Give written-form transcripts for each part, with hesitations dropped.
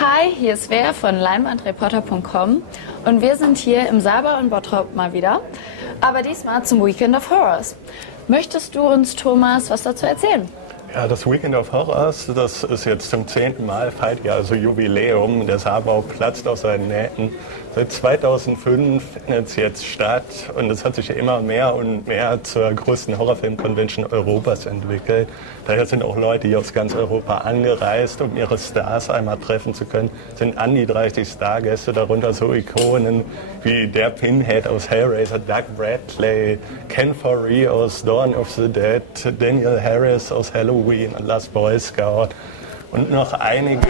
Hi, hier ist Wer von Leinwandreporter.com und wir sind hier im Saalbau in Bottrop mal wieder, aber diesmal zum Weekend of Horrors. Möchtest du uns, Thomas, was dazu erzählen? Ja, das Weekend of Horrors, das ist jetzt zum 10. Mal, feiert ja also Jubiläum. Der Saalbau platzt aus seinen Nähten. Seit 2005 findet es jetzt statt und es hat sich immer mehr und mehr zur größten Horrorfilm-Convention Europas entwickelt. Daher sind auch Leute hier aus ganz Europa angereist, um ihre Stars einmal treffen zu können. Es sind an die 30 Stargäste, darunter so Ikonen wie der Pinhead aus Hellraiser, Doug Bradley, Ken Foree aus Dawn of the Dead, Danielle Harris aus Halloween und Last Boy Scout. Und noch einige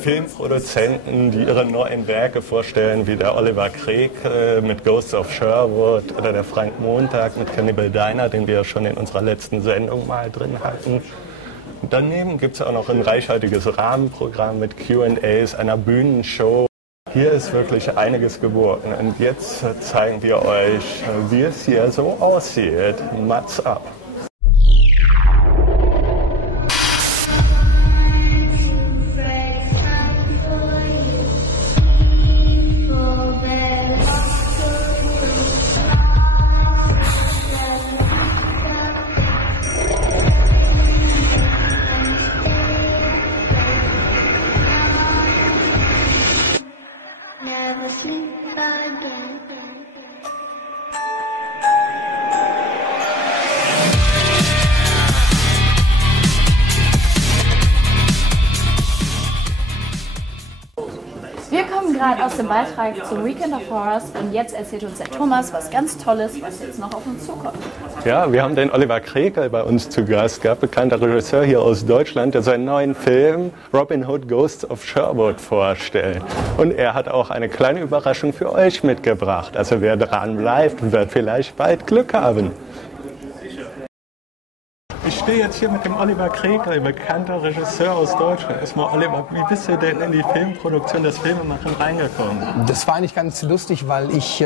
Filmproduzenten, die ihre neuen Werke vorstellen, wie der Oliver Krekel mit Ghosts of Sherwood oder der Frank Montag mit Cannibal Diner, den wir ja schon in unserer letzten Sendung mal drin hatten. Und daneben gibt es auch noch ein reichhaltiges Rahmenprogramm mit Q&As, einer Bühnenshow. Hier ist wirklich einiges geboten. Und jetzt zeigen wir euch, wie es hier so aussieht. Mats ab! Wir kommen gerade aus dem Beitrag zum Weekend of Horrors und jetzt erzählt uns der Thomas was ganz Tolles, was jetzt noch auf uns zukommt. Ja, wir haben den Oliver Krekel bei uns zu Gast gehabt, bekannter Regisseur hier aus Deutschland, der seinen neuen Film Robin Hood Ghosts of Sherwood vorstellt. Und er hat auch eine kleine Überraschung für euch mitgebracht. Also wer dran bleibt, wird vielleicht bald Glück haben. Ich stehe jetzt hier mit dem Oliver Krekel, bekannter Regisseur aus Deutschland. Erstmal, Oliver, wie bist du denn in die Filmproduktion, das Filmemachen reingekommen? Das war eigentlich ganz lustig, weil ich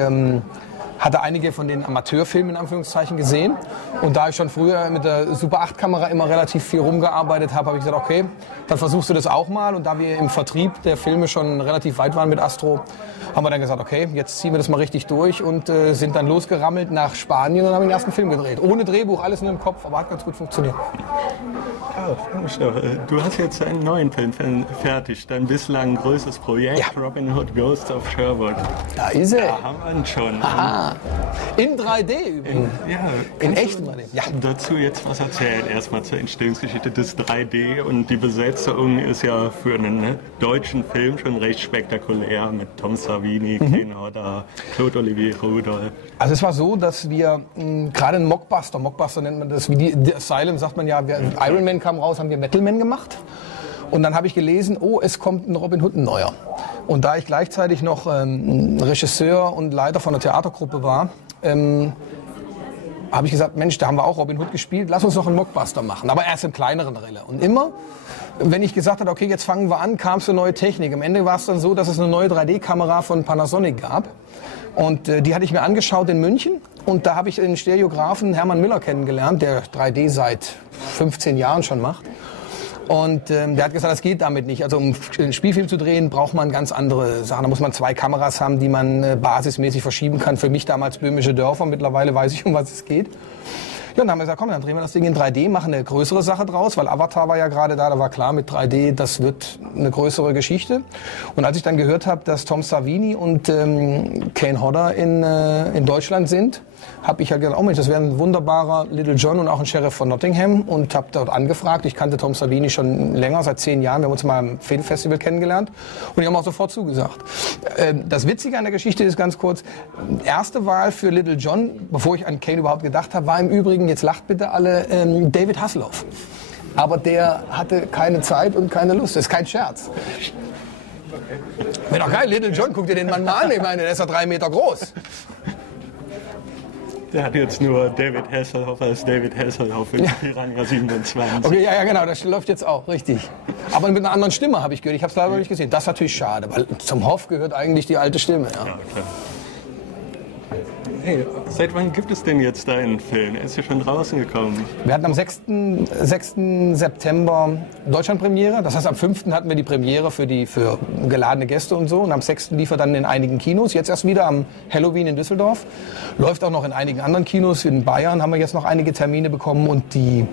hatte einige von den Amateurfilmen in Anführungszeichen gesehen. Und da ich schon früher mit der Super 8 Kamera immer relativ viel rumgearbeitet habe, habe ich gesagt, okay, dann versuchst du das auch mal. Und da wir im Vertrieb der Filme schon relativ weit waren mit Astro, haben wir dann gesagt, okay, jetzt ziehen wir das mal richtig durch und sind dann losgerammelt nach Spanien und haben den ersten Film gedreht. Ohne Drehbuch, alles nur im Kopf, aber hat ganz gut funktioniert. Ja, du hast jetzt einen neuen Film fertig, dein bislang größtes Projekt, ja. Robin Hood Ghosts of Sherwood. Da ist er. Da haben wir ihn schon. Aha. In 3D übrigens. In echt. Ja. Dazu jetzt was erzählen, erstmal zur Entstehungsgeschichte des 3D und die Besetzung ist ja für einen deutschen Film schon recht spektakulär mit Tom Savini, Ken Hodder, Claude Olivier Rudolph. Also es war so, dass wir gerade einen Mockbuster nennt man das, wie die Asylum sagt man ja, Iron Man kam raus, haben wir Metal Man gemacht. Und dann habe ich gelesen, oh, es kommt ein Robin Hood, ein neuer. Und da ich gleichzeitig noch Regisseur und Leiter von einer Theatergruppe war, habe ich gesagt, Mensch, da haben wir auch Robin Hood gespielt, lass uns noch einen Mockbuster machen, aber erst in kleineren Rille. Und immer, wenn ich gesagt habe, okay, jetzt fangen wir an, kam es eine neue Technik. Am Ende war es dann so, dass es eine neue 3D-Kamera von Panasonic gab. Und die hatte ich mir angeschaut in München. Und da habe ich den Stereografen Hermann Miller kennengelernt, der 3D seit 15 Jahren schon macht. Und der hat gesagt, das geht damit nicht. Also um einen Spielfilm zu drehen, braucht man ganz andere Sachen. Da muss man 2 Kameras haben, die man basismäßig verschieben kann. Für mich damals böhmische Dörfer. Mittlerweile weiß ich, um was es geht. Ja, und dann haben wir gesagt, komm, dann drehen wir das Ding in 3D, machen eine größere Sache draus, weil Avatar war ja gerade da war klar, mit 3D, das wird eine größere Geschichte. Und als ich dann gehört habe, dass Tom Savini und Ken Hodder in Deutschland sind, habe ich ja gedacht, oh Mensch, das wäre ein wunderbarer Little John und auch ein Sheriff von Nottingham und habe dort angefragt. Ich kannte Tom Savini schon länger, seit 10 Jahren. Wir haben uns mal am Filmfestival kennengelernt und die haben auch sofort zugesagt. Das Witzige an der Geschichte ist ganz kurz, erste Wahl für Little John, bevor ich an Kane überhaupt gedacht habe, war im Übrigen, jetzt lacht bitte alle, David Hasselhoff. Aber der hatte keine Zeit und keine Lust. Das ist kein Scherz. Wäre doch geil, Little John, guck dir den Mann mal an. Ich meine, der ist ja 3 Meter groß. Der hat jetzt nur David Hasselhoff als David Hasselhoff in Piranha 27. Okay, ja, genau, das läuft jetzt auch, richtig. Aber mit einer anderen Stimme habe ich gehört. Ich habe es leider noch nicht gesehen. Das ist natürlich schade, weil zum Hoff gehört eigentlich die alte Stimme. Ja. Ja, klar. Hey, seit wann gibt es denn jetzt deinen Film? Er ist ja schon draußen gekommen. Wir hatten am 6. September Deutschlandpremiere. Das heißt, am 5. hatten wir die Premiere für geladene Gäste und so. Und am 6. lief er dann in einigen Kinos. Jetzt erst wieder am Halloween in Düsseldorf. Läuft auch noch in einigen anderen Kinos. In Bayern haben wir jetzt noch einige Termine bekommen. Und die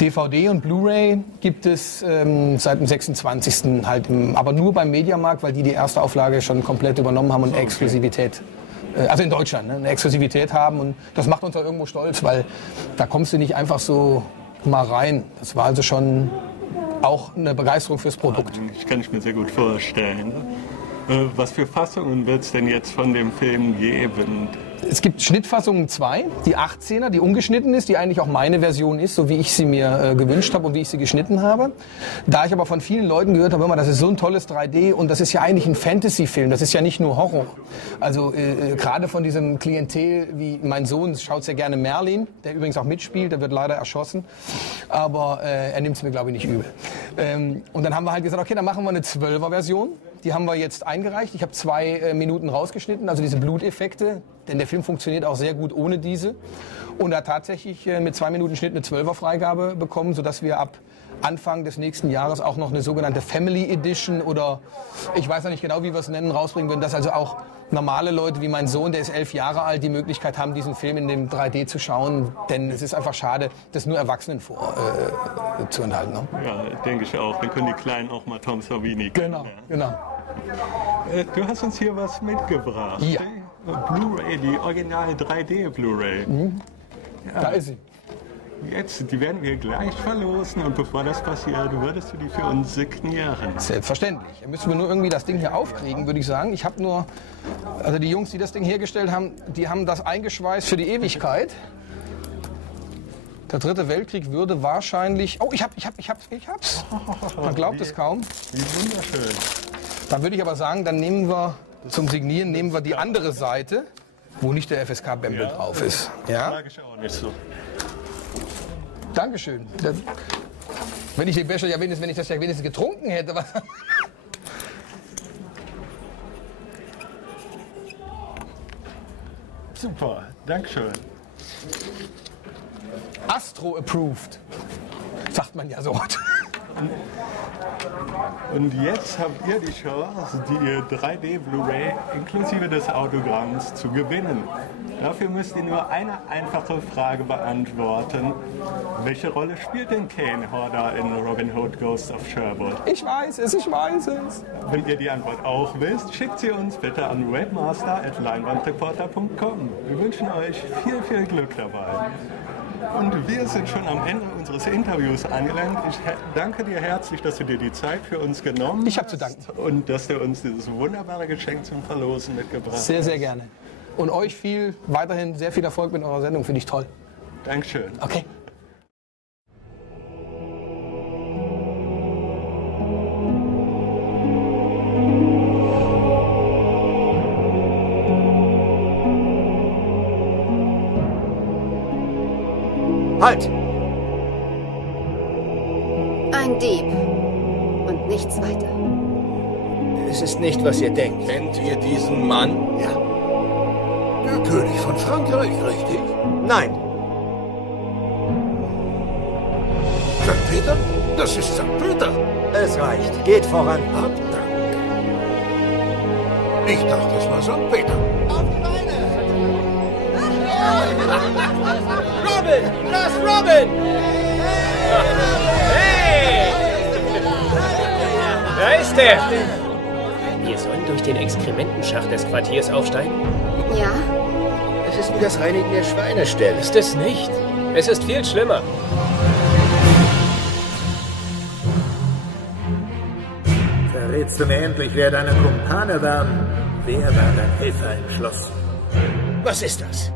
DVD und Blu-ray gibt es seit dem 26. halt, aber nur beim Mediamarkt, weil die erste Auflage schon komplett übernommen haben und Exklusivität, also in Deutschland, ne, eine Exklusivität haben. Und das macht uns auch irgendwo stolz, weil da kommst du nicht einfach so mal rein. Das war also schon auch eine Begeisterung fürs Produkt. Ich kann es mir sehr gut vorstellen. Was für Fassungen wird es denn jetzt von dem Film geben? Es gibt Schnittfassungen 2, die 18er, die ungeschnitten ist, die eigentlich auch meine Version ist, so wie ich sie mir gewünscht habe und wie ich sie geschnitten habe. Da ich aber von vielen Leuten gehört habe, hör mal, das ist so ein tolles 3D und das ist ja eigentlich ein Fantasy-Film, das ist ja nicht nur Horror. Also gerade von diesem Klientel wie mein Sohn schaut sehr gerne Merlin, der übrigens auch mitspielt, der wird leider erschossen, aber er nimmt es mir, glaube ich, nicht übel. Und dann haben wir halt gesagt, okay, dann machen wir eine 12er-Version. Die haben wir jetzt eingereicht. Ich habe 2 Minuten rausgeschnitten, also diese Bluteffekte. Denn der Film funktioniert auch sehr gut ohne diese. Und er hat tatsächlich mit 2 Minuten Schnitt eine 12er-Freigabe bekommen, sodass wir ab Anfang des nächsten Jahres auch noch eine sogenannte Family Edition oder ich weiß noch nicht genau, wie wir es nennen, rausbringen würden, dass also auch normale Leute wie mein Sohn, der ist 11 Jahre alt, die Möglichkeit haben, diesen Film in dem 3D zu schauen. Denn es ist einfach schade, das nur Erwachsenen zu enthalten. Ne? Ja, denke ich auch. Dann können die Kleinen auch mal Tom Savini kennen. Genau. Du hast uns hier was mitgebracht. Ja. Blu-ray, die originale 3D Blu-ray. Mhm. Ja. Da ist sie. Jetzt, die werden wir gleich verlosen und bevor das passiert, würdest du die für uns signieren? Selbstverständlich. Ihr müsst mir nur irgendwie das Ding hier aufkriegen, würde ich sagen. Ich habe nur, also die Jungs, die das Ding hergestellt haben, die haben das eingeschweißt für die Ewigkeit. Der 3. Weltkrieg würde wahrscheinlich, oh, ich hab's. Man glaubt es kaum. Wie wunderschön. Dann würde ich aber sagen, dann nehmen wir zum Signieren die andere Seite, wo nicht der FSK-Bämbel drauf ist. Ja? Das sage ich auch nicht so. Dankeschön. Wenn ich den Becher ja wenigstens, wenn ich das ja wenigstens getrunken hätte. Was? Super, Dankeschön. Astro-approved, sagt man ja so. Und jetzt habt ihr die Chance, die 3D Blu-ray inklusive des Autogramms zu gewinnen. Dafür müsst ihr nur eine einfache Frage beantworten. Welche Rolle spielt denn Kane Hodder in Robin Hood Ghost of Sherwood? Ich weiß es. Wenn ihr die Antwort auch wisst, schickt sie uns bitte an webmaster@leinwandreporter.com. Wir wünschen euch viel, viel Glück dabei. Und wir sind schon am Ende unseres Interviews angelangt. Ich danke dir herzlich, dass du dir die Zeit für uns genommen hast. Ich habe zu danken. Und dass du uns dieses wunderbare Geschenk zum Verlosen mitgebracht hast. Sehr, sehr gerne. Und euch weiterhin sehr viel Erfolg mit eurer Sendung. Finde ich toll. Dankeschön. Okay. Halt! Ein Dieb. Und nichts weiter. Es ist nicht, was ihr denkt. Kennt ihr diesen Mann? Ja. Der König von Frankreich, richtig? Nein. St. Peter? Das ist St. Peter. Es reicht. Geht voran. Hab Dank. Ich dachte, es war St. Peter. Auf die Beine! Robin! Das ist Robin! Hey! Da ist er! Wir sollen durch den Exkrementenschacht des Quartiers aufsteigen? Ja? Es ist wie das Reinigen der Schweineställe. Ist es nicht? Es ist viel schlimmer. Verrätst du mir endlich, wer deine Kumpane waren? Wer war dein Helfer im Schloss? Was ist das?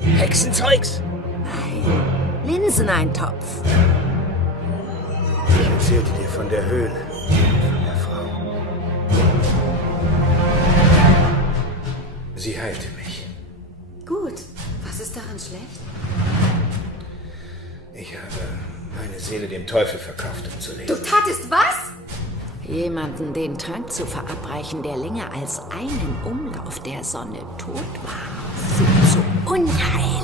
Hexenzeugs? Nein. Linseneintopf. Ich erzählte dir von der Höhle. Von der Frau. Sie heilte mich. Gut. Was ist daran schlecht? Ich habe meine Seele dem Teufel verkauft, um zu leben. Du tatest was? Jemanden den Trank zu verabreichen, der länger als einen Umlauf der Sonne tot war, führt zu Unheil.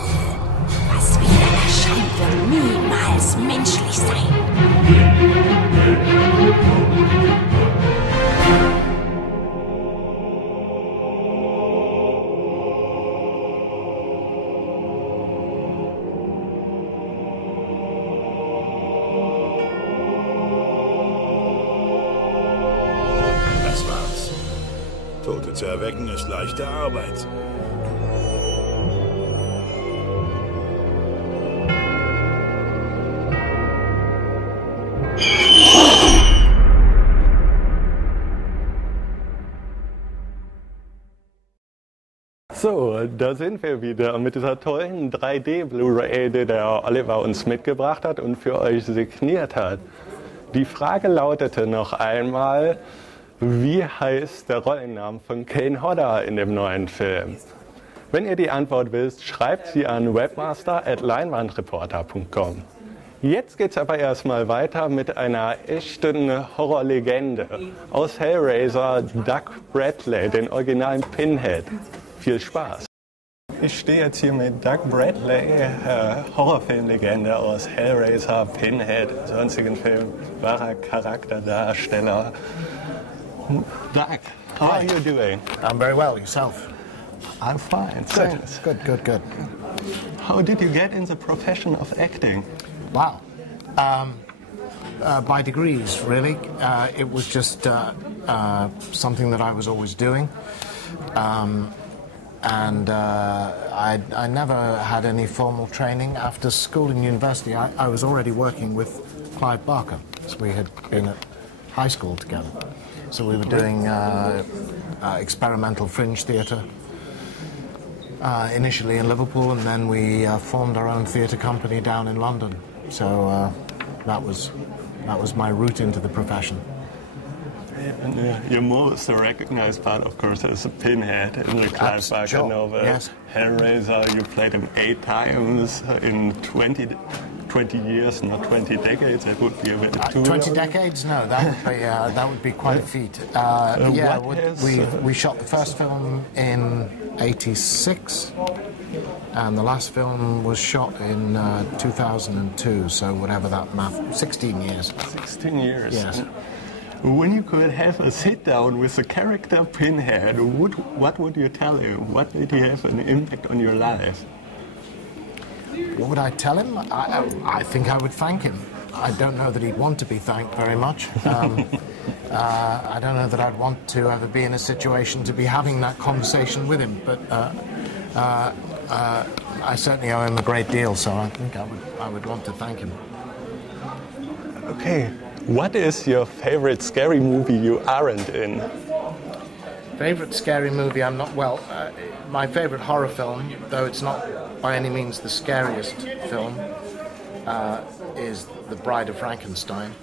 Was wieder erscheint, wird niemals menschlich sein. Tote zu erwecken ist leichte Arbeit. So, da sind wir wieder mit dieser tollen 3D-Blu-ray, die der Oliver uns mitgebracht hat und für euch signiert hat. Die Frage lautete noch einmal: Wie heißt der Rollenname von Kane Hodder in dem neuen Film? Wenn ihr die Antwort wisst, schreibt sie an webmaster@leinwandreporter.com. Jetzt geht's aber erstmal weiter mit einer echten Horrorlegende. Aus Hellraiser, Doug Bradley, den originalen Pinhead. Viel Spaß! Ich stehe jetzt hier mit Doug Bradley, Horrorfilmlegende aus Hellraiser, Pinhead, sonstigen Filmen, wahrer Charakterdarsteller. Doug, how are you doing? I'm very well. Yourself? I'm fine, thanks. Good. How did you get in the profession of acting? Wow. By degrees, really. It was just something that I was always doing. I never had any formal training. After school and university, I was already working with Clive Barker. So we had been at high school together. So we were doing experimental fringe theatre, initially in Liverpool, and then we formed our own theatre company down in London. So that was my route into the profession. And your most recognized part, of course, is Pinhead in the Clive Barker novel. Yes. Hellraiser, you played him 8 times in 20 years, not 20 decades. That would be a bit too 20 decades? No, that would be quite a feet. We shot the first film in '86, and the last film was shot in 2002. So whatever that math, 16 years. 16 years. Yes. When you could have a sit-down with the character Pinhead, what would you tell him? What did he have an impact on your life? What would I tell him? I think I would thank him. I don't know that he'd want to be thanked very much. I don't know that I'd want to ever be in a situation to be having that conversation with him, but I certainly owe him a great deal, so I think I would want to thank him. Okay. What is your favorite scary movie you aren't in? Favorite scary movie I'm not... Well, my favorite horror film, though it's not by any means the scariest film, is The Bride of Frankenstein,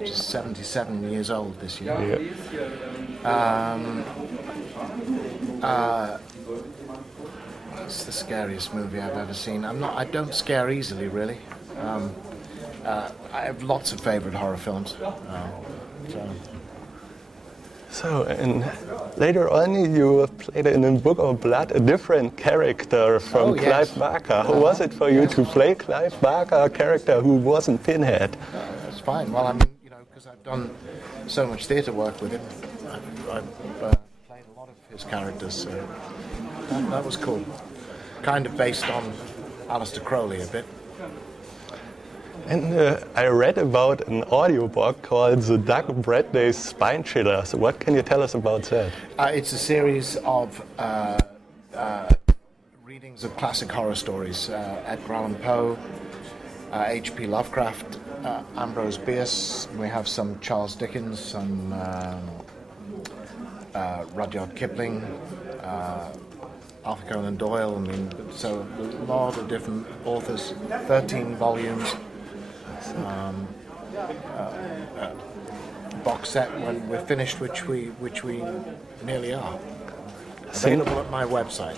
which is 77 years old this year. Yeah. It's the scariest movie I've ever seen. I don't scare easily, really. I have lots of favorite horror films. So, and later on you played in a Book of Blood a different character from Clive Barker. How was it for you to play Clive Barker, a character who wasn't Pinhead? That's fine. Well, I mean, because I've done so much theatre work with him, I've played a lot of his characters, so that was cool. Kind of based on Aleister Crowley a bit. And I read about an audiobook called The Doug Bradley Spine Chillers. What can you tell us about that? It's a series of readings of classic horror stories. Edgar Allan Poe, H.P. Lovecraft, Ambrose Bierce. We have some Charles Dickens, some Rudyard Kipling, Arthur Conan Doyle. I mean, so a lot of different authors. 13 volumes. Box set when we're finished, which we nearly are. Available at my website.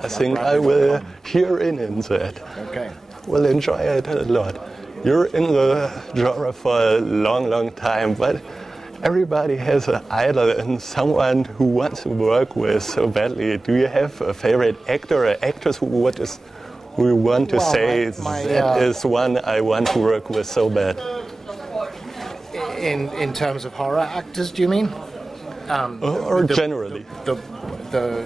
I think I will hear in that. Okay. Will enjoy it a lot. You're in the genre for a long time, but Everybody has an idol and someone who wants to work with so badly. Do you have a favorite actor or actress who you want to say that is one I want to work with so bad? In terms of horror actors, do you mean? Or generally? The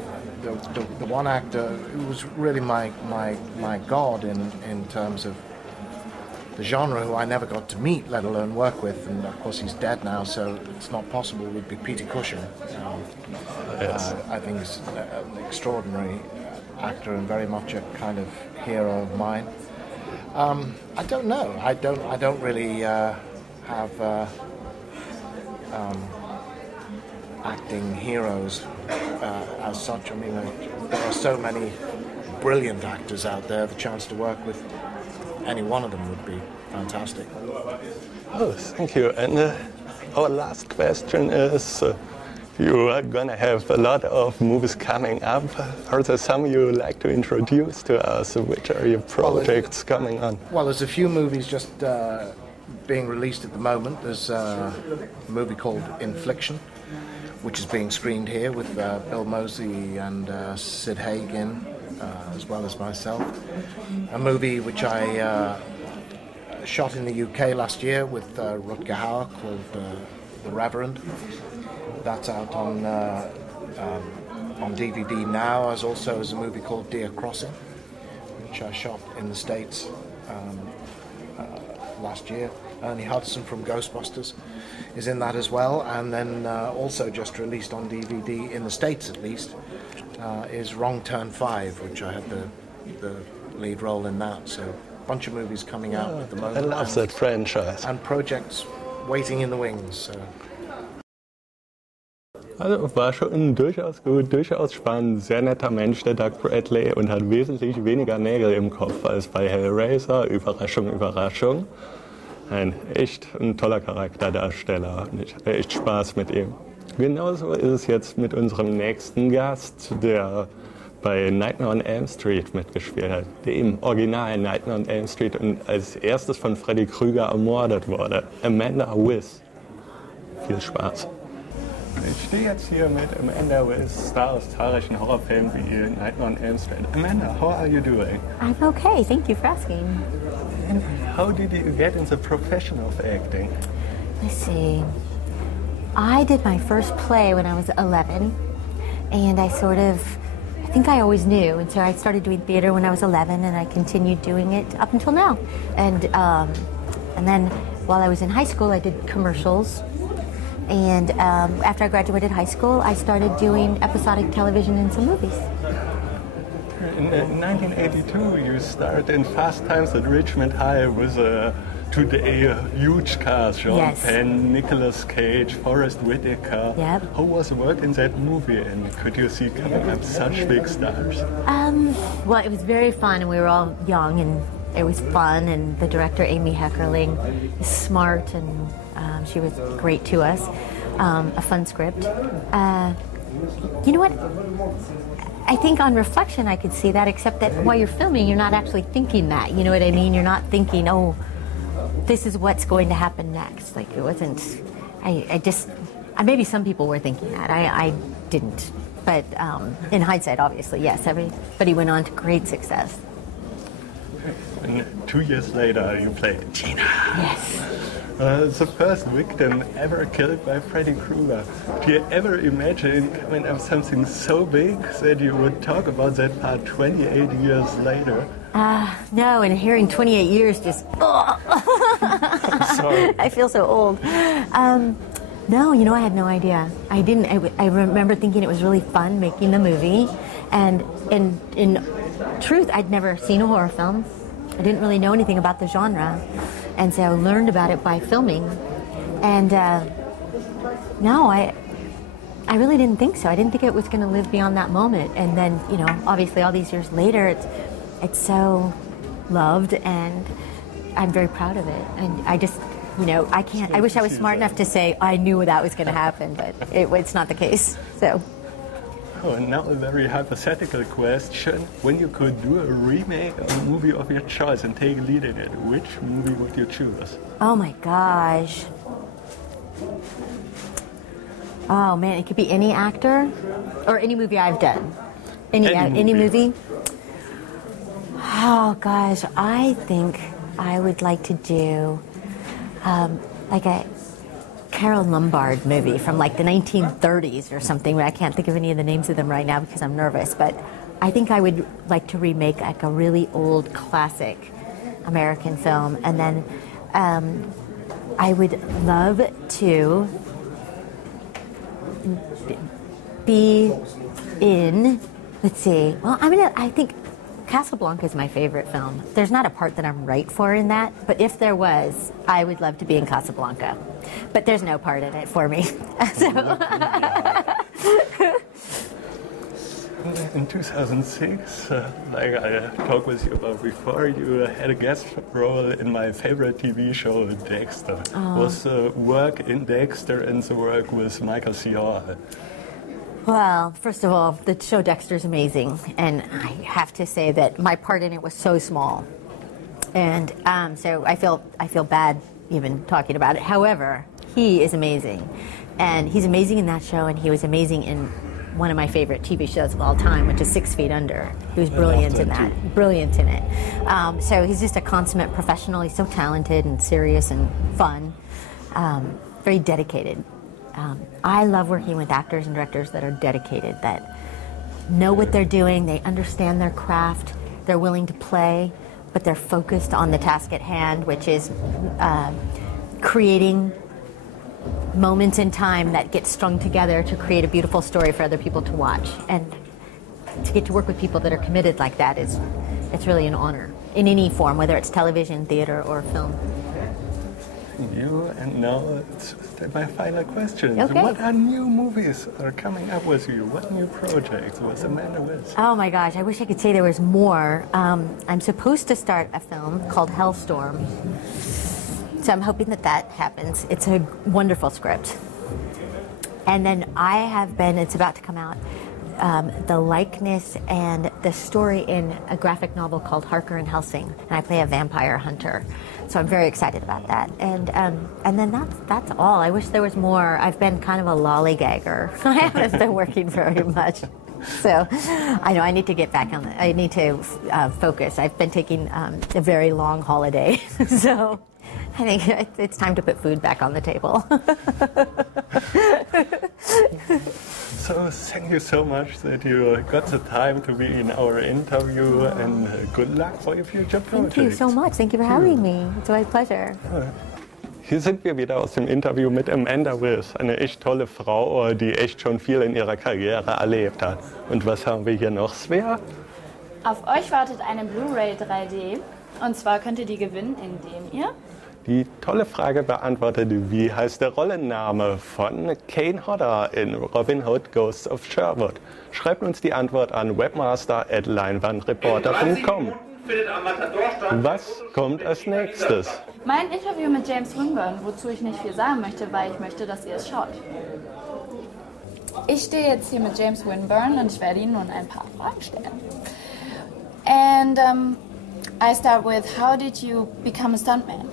one actor who was really my god in terms of the genre, who I never got to meet, let alone work with, and of course he's dead now, so it's not possible, would be Peter Cushing. Yes. I think he's an extraordinary actor and very much a kind of hero of mine. I don't know. I don't really have acting heroes as such. I mean, there are so many brilliant actors out there. The chance to work with any one of them would be fantastic. Oh, thank you. And our last question is, you are going to have a lot of movies coming up. Are there some you would like to introduce to us? Which are your projects coming on? Well, there's a few movies just being released at the moment. There's a movie called Infliction, which is being screened here with Bill Moseley and Sid Hagen, as well as myself. A movie which I shot in the UK last year with Rutger Hauer called The Reverend. That's out on DVD now, as also as a movie called Deer Crossing, which I shot in the States last year. Ernie Hudson from Ghostbusters is in that as well, and then also just released on DVD in the States at least is Wrong Turn 5, which I had the lead role in that. So a bunch of movies coming out at the moment. I love that franchise. And projects waiting in the wings. So. Also war schon durchaus gut, durchaus spannend, sehr netter Mensch, der Doug Bradley, und hat wesentlich weniger Nägel im Kopf als bei Hellraiser. Überraschung, Überraschung. Ein toller Charakterdarsteller und ich hatte echt Spaß mit ihm. Genauso ist es jetzt mit unserem nächsten Gast, der bei Nightmare on Elm Street mitgespielt hat, dem originalen Nightmare on Elm Street und als erstes von Freddy Krueger ermordet wurde, Amanda Wyss. Viel Spaß. Ich stehe jetzt hier mit Amanda Wyss, Star aus zahlreichen Horrorfilmen wie Nightmare on Elm Street. Amanda, how are you doing? I'm okay, thank you for asking. And how did you get into the profession of acting? Let's see. I did my first play when I was 11, and I think I always knew, and so I started doing theater when I was 11, and I continued doing it up until now. And then while I was in high school, I did commercials. And after I graduated high school, I started doing episodic television and some movies. In 1982, you starred in Fast Times at Richmond High with today a huge cast: Sean Penn, Nicolas Cage, Forrest Whitaker. Yep. How was the work in that movie, and could you see coming up such big stars? Well, it was very fun, and we were all young, and it was fun. And the director, Amy Heckerling, is smart, and she was great to us. A fun script. You know what? I think on reflection I could see that, except that while you're filming, you're not actually thinking that. You know what I mean? You're not thinking, oh, this is what's going to happen next. Like, it wasn't, maybe some people were thinking that. I didn't. But in hindsight, obviously, yes, everybody went on to great success. And 2 years later, you played Tina. Yes. The first victim ever killed by Freddy Krueger. Do you ever imagine coming up something so big that you would talk about that part 28 years later? No, and hearing 28 years just, Sorry. I feel so old. No, you know, I had no idea. I didn't. I remember thinking it was really fun making the movie, and in truth, I'd never seen a horror film. I didn't really know anything about the genre, and so I learned about it by filming. And no, I really didn't think so. I didn't think it was going to live beyond that moment. And then, you know, obviously all these years later, it's so loved, and I'm very proud of it. And I just, you know, I wish I was smart enough to say I knew that was going to happen, but it's not the case. So. Oh, and now a very hypothetical question. When you could do a remake of a movie of your choice and take a lead in it, which movie would you choose? Oh my gosh. Oh man, it could be any actor or any movie I've done. Any movie. Oh gosh, I think I would like to do like a Carol Lombard movie from like the 1930s or something. I can't think of any of the names of them right now because I'm nervous, but I think I would like to remake like a really old classic American film, and then I would love to be in, let's see, well, I think Casablanca is my favorite film. There's not a part that I'm right for in that, but if there was, I would love to be in Casablanca. But there's no part in it for me. In 2006, like I talked with you about before, you had a guest role in my favorite TV show, Dexter. Was the work in Dexter and the work with Michael C. Hall? Well, first of all, the show Dexter's amazing, and I have to say that my part in it was so small, and so I feel bad even talking about it. However, he is amazing, and he's amazing in that show, and he was amazing in one of my favorite TV shows of all time, which is 6 Feet Under. He was brilliant in that, brilliant in it. So he's just a consummate professional. He's so talented and serious and fun, very dedicated. I love working with actors and directors that are dedicated, that know what they're doing, they understand their craft, they're willing to play, but they're focused on the task at hand, which is creating moments in time that get strung together to create a beautiful story for other people to watch. And to get to work with people that are committed like that it's really an honor in any form, whether it's television, theater, or film. And now it's my final question. Okay. What are new movies are coming up with you? What new projects? What's Amanda with? Oh my gosh, I wish I could say there was more. I'm supposed to start a film called Hellstorm. So I'm hoping that happens. It's a wonderful script. And then it's about to come out, the likeness and the story in a graphic novel called Harker and Helsing, and I play a vampire hunter. So I'm very excited about that. And then that's all. I wish there was more. I've been kind of a lollygagger. I haven't been working very much. So I know I need to get back on I need to focus. I've been taking a very long holiday. So I think it's time to put food back on the table. So thank you so much that you got the time to be in our interview, and good luck for your future projects. Thank you so much. Thank you for having me. It's my pleasure. Hier sind wir wieder aus dem Interview mit Amanda Wyss, eine echt tolle Frau, die echt schon viel in ihrer Karriere erlebt hat. Und was haben wir hier noch, Svea? Auf euch wartet eine Blu-ray 3D, und zwar könnt ihr die gewinnen, indem ihr die tolle Frage beantwortet, wie heißt der Rollenname von Kane Hodder in Robin Hood Ghosts of Sherwood? Schreibt uns die Antwort an webmaster@leinwandreporter.com. Was kommt als nächstes? mein Interview mit James Winburn, wozu ich nicht viel sagen möchte, weil ich möchte, dass ihr es schaut. Ich stehe jetzt hier mit James Winburn und ich werde Ihnen nun ein paar Fragen stellen. And I start with, how did you become a stuntman?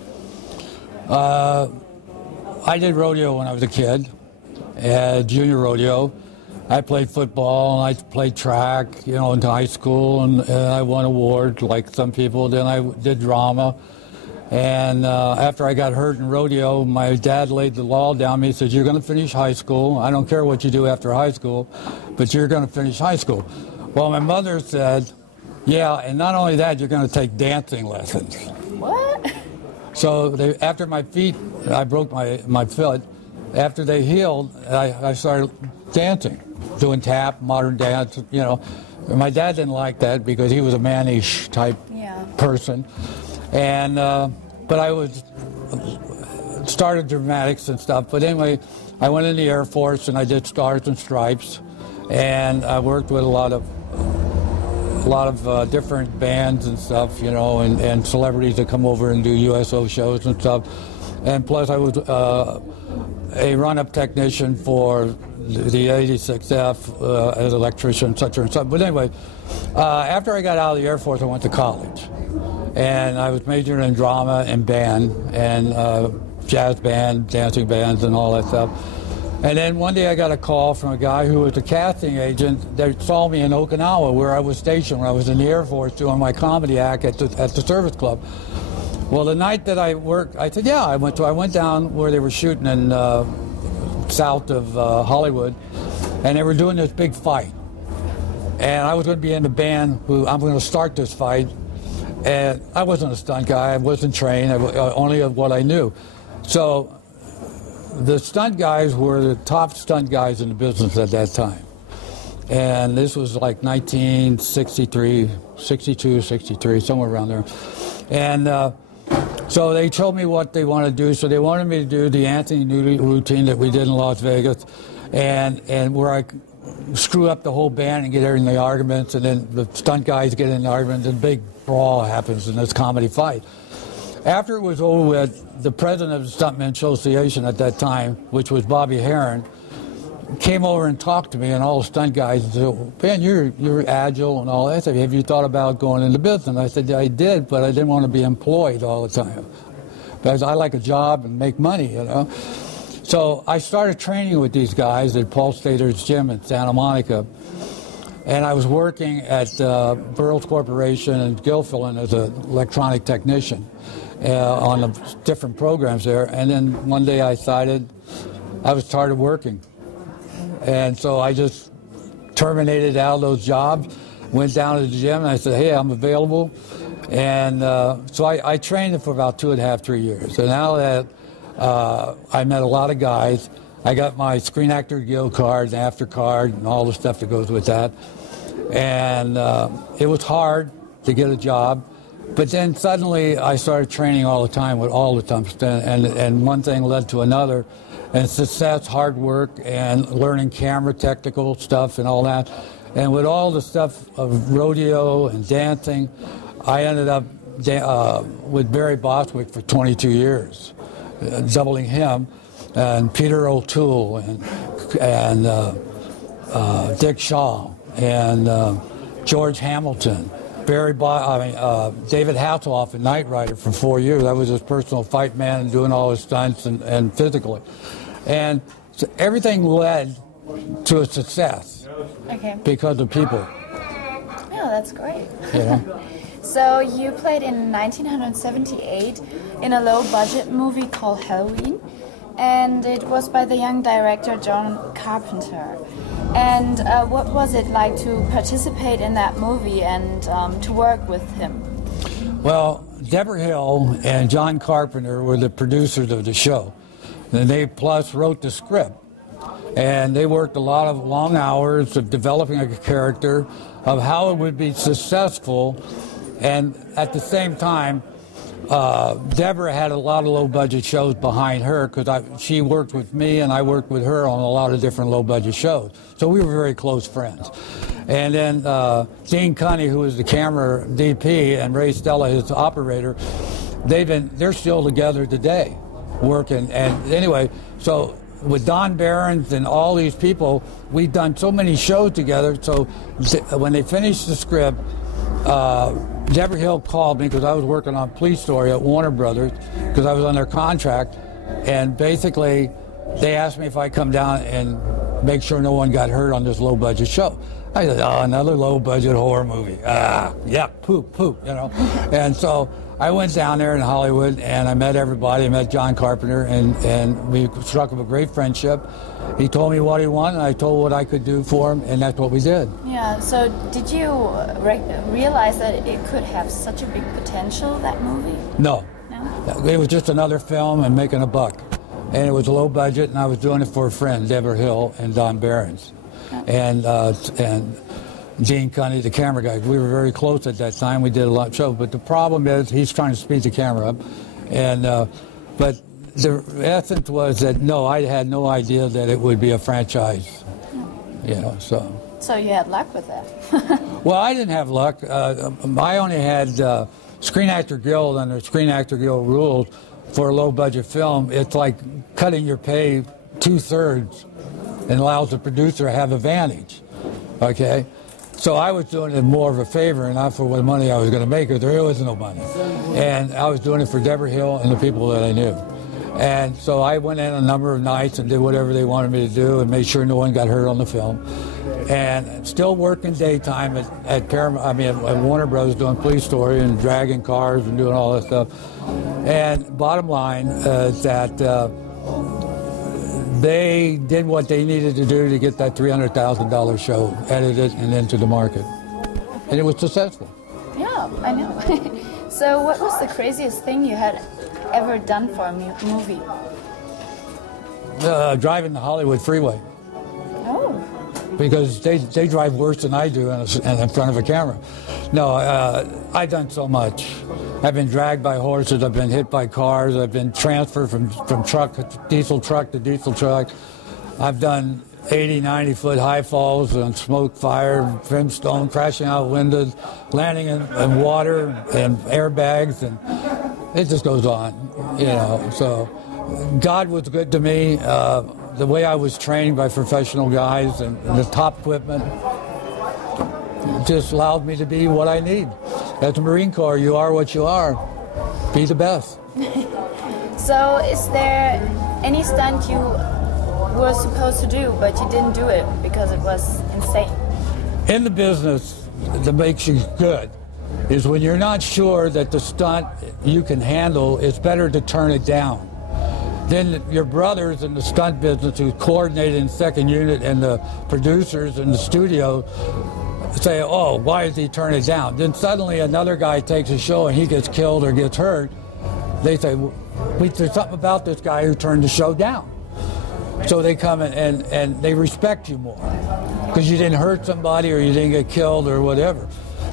I did rodeo when I was a kid, junior rodeo. I played football and I played track, into high school, and I won awards like some people. Then I did drama. And after I got hurt in rodeo, my dad laid the law down me. He said, you're going to finish high school. I don't care what you do after high school, but you're going to finish high school. Well, my mother said, yeah, and not only that, you're going to take dancing lessons. What? So after my feet, I broke my foot. After they healed, I started dancing, doing tap, modern dance, My dad didn't like that because he was a mannish type person. And but I started dramatics and stuff. But anyway, I went in the Air Force and I did Stars and Stripes, and I worked with a lot of different bands and stuff, and celebrities that come over and do USO shows and stuff. And plus, I was a run-up technician for the 86F as an electrician, such and such. But anyway, after I got out of the Air Force, I went to college. And I was majoring in drama and band and jazz band, dancing bands, and all that stuff. And then one day I got a call from a guy who was a casting agent that saw me in Okinawa, where I was stationed when I was in the Air Force doing my comedy act at the service club. Well, the night that I worked, I said, yeah, I went down where they were shooting in south of Hollywood, and they were doing this big fight. And I was going to be in the band I'm going to start this fight. And I wasn't a stunt guy. I wasn't trained, only of what I knew. So the stunt guys were the top stunt guys in the business at that time. And this was like 1963, 62, 63, somewhere around there. And so they told me what they wanted to do. So they wanted me to do the Anthony Newley routine that we did in Las Vegas, and where I screw up the whole band and get in the arguments, and then the stunt guys get in the arguments, and a big brawl happens in this comedy fight. After it was over with, the president of the Stuntmen Association at that time, which was Bobby Heron, came over and talked to me, and all the stunt guys said, "Ben, you're agile and all that. I said, have you thought about going into business?" I said, I did, but I didn't want to be employed all the time, because I like a job and make money, you know. So I started training with these guys at Paul Stater's gym in Santa Monica, and I was working at Burroughs Corporation in Guilford as an electronic technician on the different programs there. And then one day I decided I was tired of working. And so I just terminated out of those jobs, went down to the gym, and I said, hey, I'm available. And so I trained for about 2.5, 3 years. And now that I met a lot of guys, I got my Screen Actor Guild card and after card and all the stuff that goes with that. And it was hard to get a job. But then suddenly I started training all the time with all the tungsten, and one thing led to another. And success, hard work, and learning camera technical stuff and all that. And with all the stuff of rodeo and dancing, I ended up with Barry Bostwick for 22 years, doubling him, and Peter O'Toole, and Dick Shaw, and George Hamilton. David Hasselhoff in Knight Rider for 4 years. I was his personal fight man and doing all his stunts and physically. And so everything led to a success because of people. Yeah, that's great. You know? So you played in 1978 in a low-budget movie called Halloween, and it was by the young director John Carpenter. And what was it like to participate in that movie and to work with him? Well, Deborah Hill and John Carpenter were the producers of the show. And they plus wrote the script. And they worked a lot of long hours of developing a character, of how it would be successful. And at the same time, Deborah had a lot of low-budget shows behind her, because she worked with me and I worked with her on a lot of different low-budget shows. So we were very close friends. And then Dean Cunny, who was the camera DP, and Ray Stella, his operator, they're still together today, working. And anyway, so with Don Behrens and all these people, we've done so many shows together. So when they finished the script, Deborah Hill called me, because I was working on Police Story at Warner Brothers, because I was under contract, and basically they asked me if I'd come down and make sure no one got hurt on this low-budget show. I said, oh, another low-budget horror movie. Yeah, poop, you know. And so I went down there in Hollywood, and I met everybody. I met John Carpenter, and we struck up a great friendship. He told me what he wanted, and I told what I could do for him, and that's what we did. Yeah, so did you realize that it could have such a big potential, that movie? No. It was just another film and making a buck. And it was low budget, and I was doing it for a friend, Deborah Hill and Don Behrens. And Dean Cunny, the camera guy. We were very close at that time. We did a lot of shows. But the problem is he's trying to speed the camera up. And but the essence was that, no, I had no idea that it would be a franchise. You know, so. So you had luck with that. Well, I didn't have luck. I only had Screen Actor Guild under Screen Actor Guild rules for a low-budget film. It's like cutting your pay 2/3 and allows the producer to have advantage. Okay? So I was doing it more of a favor and not for what money I was going to make, because there was no money. And I was doing it for Deborah Hill and the people that I knew. And so I went in a number of nights and did whatever they wanted me to do and made sure no one got hurt on the film. And still working daytime at Paramount, at Warner Bros. Doing Police Story and dragging cars and doing all that stuff. And bottom line is that they did what they needed to do to get that $300,000 show edited and into the market. And it was successful. Yeah, I know. So what was the craziest thing you had ever done for a movie? Driving the Hollywood freeway. Oh. Because they drive worse than I do in front of a camera. No, I've done so much. I've been dragged by horses, I've been hit by cars, I've been transferred from diesel truck to diesel truck. I've done 80, 90-foot high falls and smoke, fire, brimstone, crashing out windows, landing in water and airbags, and it just goes on, you know. So God was good to me. The way I was trained by professional guys and the top equipment just allowed me to be what I need. As a Marine Corps, you are what you are. Be the best. So is there any stunt you were supposed to do, but you didn't do it because it was insane? In the business that makes you good is when you're not sure that the stunt you can handle, it's better to turn it down. Then your brothers in the stunt business who coordinated in second unit and the producers in the studio say, oh, why did he turn it down? Then suddenly another guy takes a show and he gets killed or gets hurt. They say, well, there's something about this guy who turned the show down. So they come and they respect you more because you didn't hurt somebody or you didn't get killed or whatever.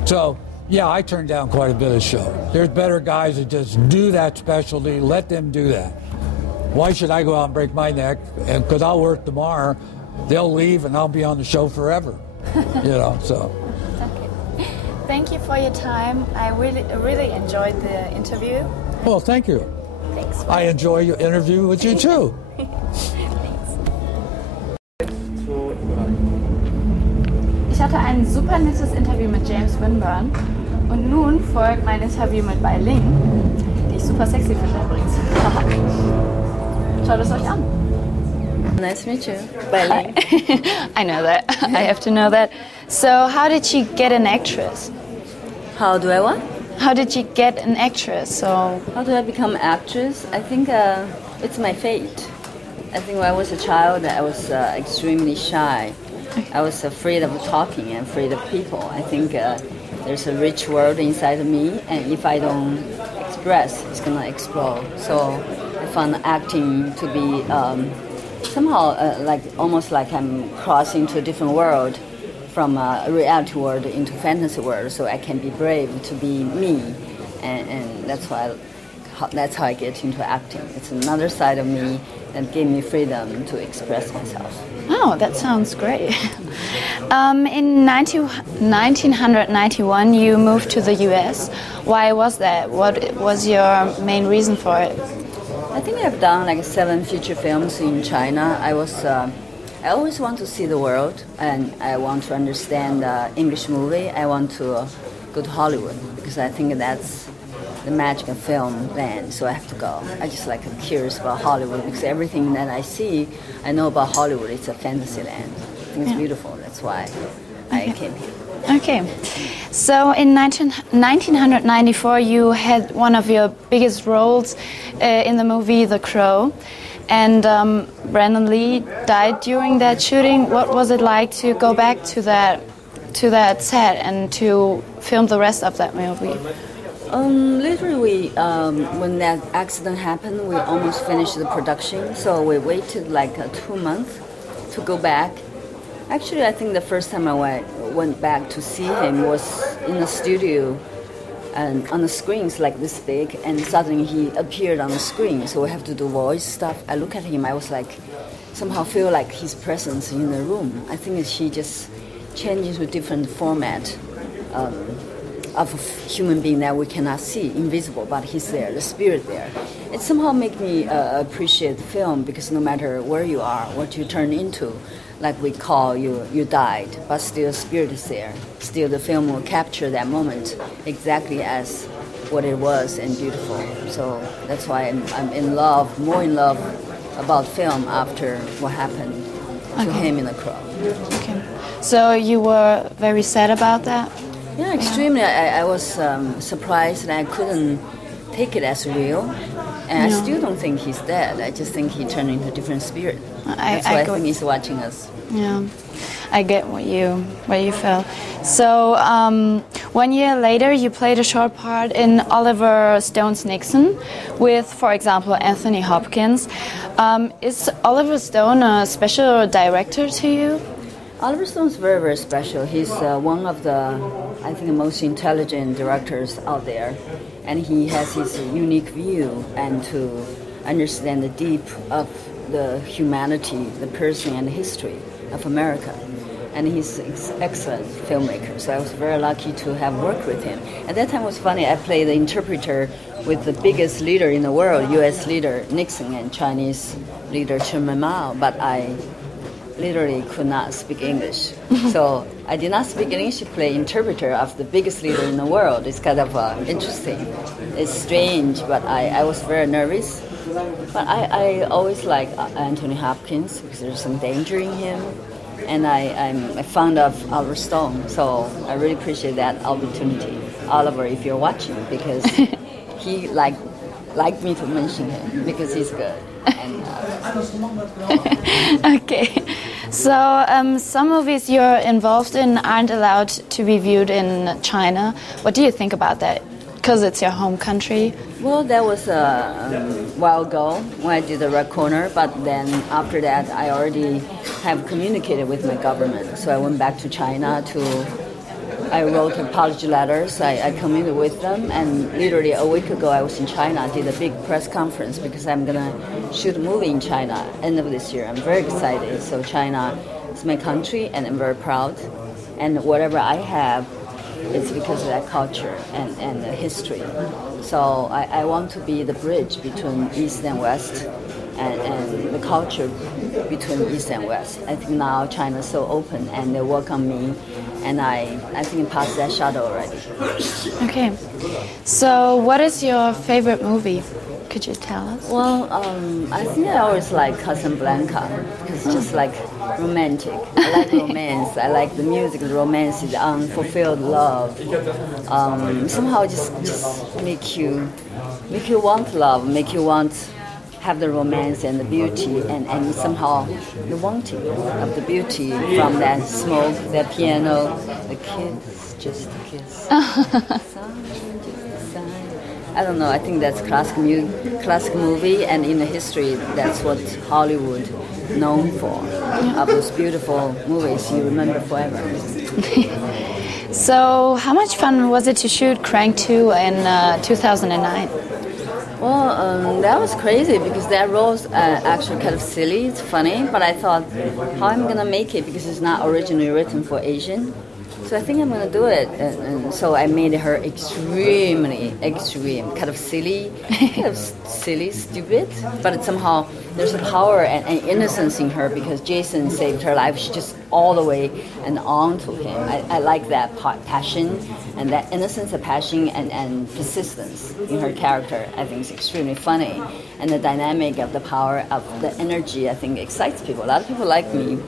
So, yeah, I turned down quite a bit of show. There's better guys that just do that specialty. Let them do that. Why should I go out and break my neck? And because I'll work tomorrow, they'll leave and I'll be on the show forever. You know, so. Okay. Thank you for your time. I really enjoyed the interview. Well, thank you. Thanks. I enjoy your interview with you too. Ich hatte ein super nettes Interview mit James Winburn und nun folgt mein Interview mit Bai Ling, die ich super sexy finde übrigens. Schaut es euch an. Nice to meet you, Bai Ling. I know that. I have to know that. So how did you get an actress? How do I what? How did you get an actress? So how do I become an actress? I think it's my fate. I think when I was a child, I was extremely shy. I was afraid of talking and afraid of people. I think there's a rich world inside of me, and if I don't express, it's gonna explode. So I found acting to be somehow almost like I'm crossing to a different world, from a reality world into fantasy world. So I can be brave to be me, and that's how I get into acting. It's another side of me that gave me freedom to express myself. Oh, that sounds great. In 1991, you moved to the US. Why was that? What was your main reason for it? I think I've done like 7 feature films in China. I always want to see the world, and I want to understand English movie. I want to go to Hollywood because I think that's the magic of film land, so I have to go. I just I'm curious about Hollywood because everything that I see, I know about Hollywood. It's a fantasy land. I think it's beautiful. That's why I came here. Okay. So in 1994, you had one of your biggest roles in the movie The Crow, and Brandon Lee died during that shooting. What was it like to go back to that set and to film the rest of that movie? Literally, when that accident happened, we almost finished the production, so we waited 2 months to go back. Actually, I think the first time I went back to see him was in the studio, and on the screens like this big, and suddenly he appeared on the screen, so we have to do voice stuff. I look at him, I was somehow feel like his presence in the room. I think he just changes to different format of a human being that we cannot see, invisible, but he's there, the spirit there. It somehow makes me appreciate the film, because no matter where you are, what you turn into, like we call you died, but still spirit is there. Still the film will capture that moment exactly as what it was and beautiful. So that's why I'm in love, more in love about film after what happened to him in the crowd. Okay. So you were very sad about that? Yeah, extremely. I was surprised and I couldn't take it as real. And I still don't think he's dead. I just think he turned into a different spirit. That's why I think he's watching us. Yeah, I get what you feel. So 1 year later, you played a short part in Oliver Stone's Nixon with, for example, Anthony Hopkins. Is Oliver Stone a special director to you? Oliver Stone's very, very special. He's one of the, I think, the most intelligent directors out there. And he has his unique view and to understand the deep of the humanity, the person and the history of America. And he's an excellent filmmaker, so I was very lucky to have worked with him. At that time it was funny, I played the interpreter with the biggest leader in the world, U.S. leader Nixon and Chinese leader Chairman Mao, but I literally could not speak English. So I did not speak English to play interpreter of the biggest leader in the world. It's kind of interesting. It's strange, but I was very nervous. But I always like Anthony Hopkins because there's some danger in him. And I'm fond of Oliver Stone, so I really appreciate that opportunity. Oliver, if you're watching, because he liked me to mention him because he's good. And, okay, so some movies you're involved in aren't allowed to be viewed in China. What do you think about that? Because it's your home country. Well, that was a while ago when I did the Red Corner, but then after that I already have communicated with my government. So I went back to China I wrote apology letters, I communicated with them, and literally a week ago I was in China, I did a big press conference because I'm going to shoot a movie in China end of this year. I'm very excited. So China is my country and I'm very proud. And whatever I have, it's because of that culture and the history. So I want to be the bridge between East and West and the culture between East and West. I think now China is so open and they welcome me, and I think it passed that shadow already. Okay. So what is your favorite movie? Could you tell us? Well, I think I always like Casablanca because it's just like romantic. I like romance. I like the music, the romance, the unfulfilled love. Somehow just make you want love, make you want have the romance and the beauty and somehow the wanting of the beauty from that smoke, that piano, the kiss, just a kiss. I don't know, I think that's classic movie, and in the history, that's what Hollywood known for. Of those beautiful movies you remember forever. So, how much fun was it to shoot Crank 2 in 2009? Well, that was crazy because that role was actually kind of silly, it's funny, but I thought, how am I going to make it because it's not originally written for Asian. So I think I'm going to do it. And so I made her extremely kind of silly, stupid, but somehow there's a power and innocence in her because Jason saved her life. She just all the way and on to him. I like that passion and that innocence of passion and persistence in her character. I think is extremely funny. And the dynamic of the power of the energy, I think, excites people. A lot of people like me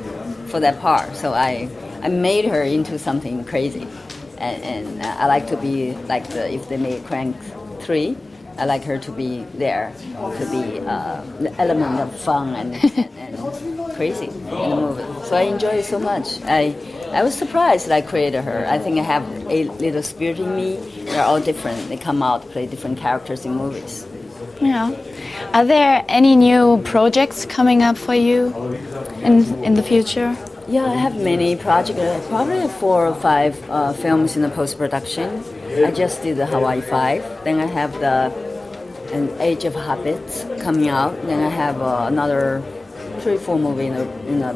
for that part. So I made her into something crazy, and I like to be like if they made Crank 3, I like her to be there, to be the element of fun and crazy in the movie. So I enjoy it so much. I was surprised that I created her. I think I have a little spirit in me. They're all different. They come out to play different characters in movies. Yeah. Are there any new projects coming up for you in the future? Yeah, I have many projects, probably 4 or 5 films in the post-production. I just did the Hawaii 5, then I have an Age of Habits coming out, then I have another 3 or 4 movies in the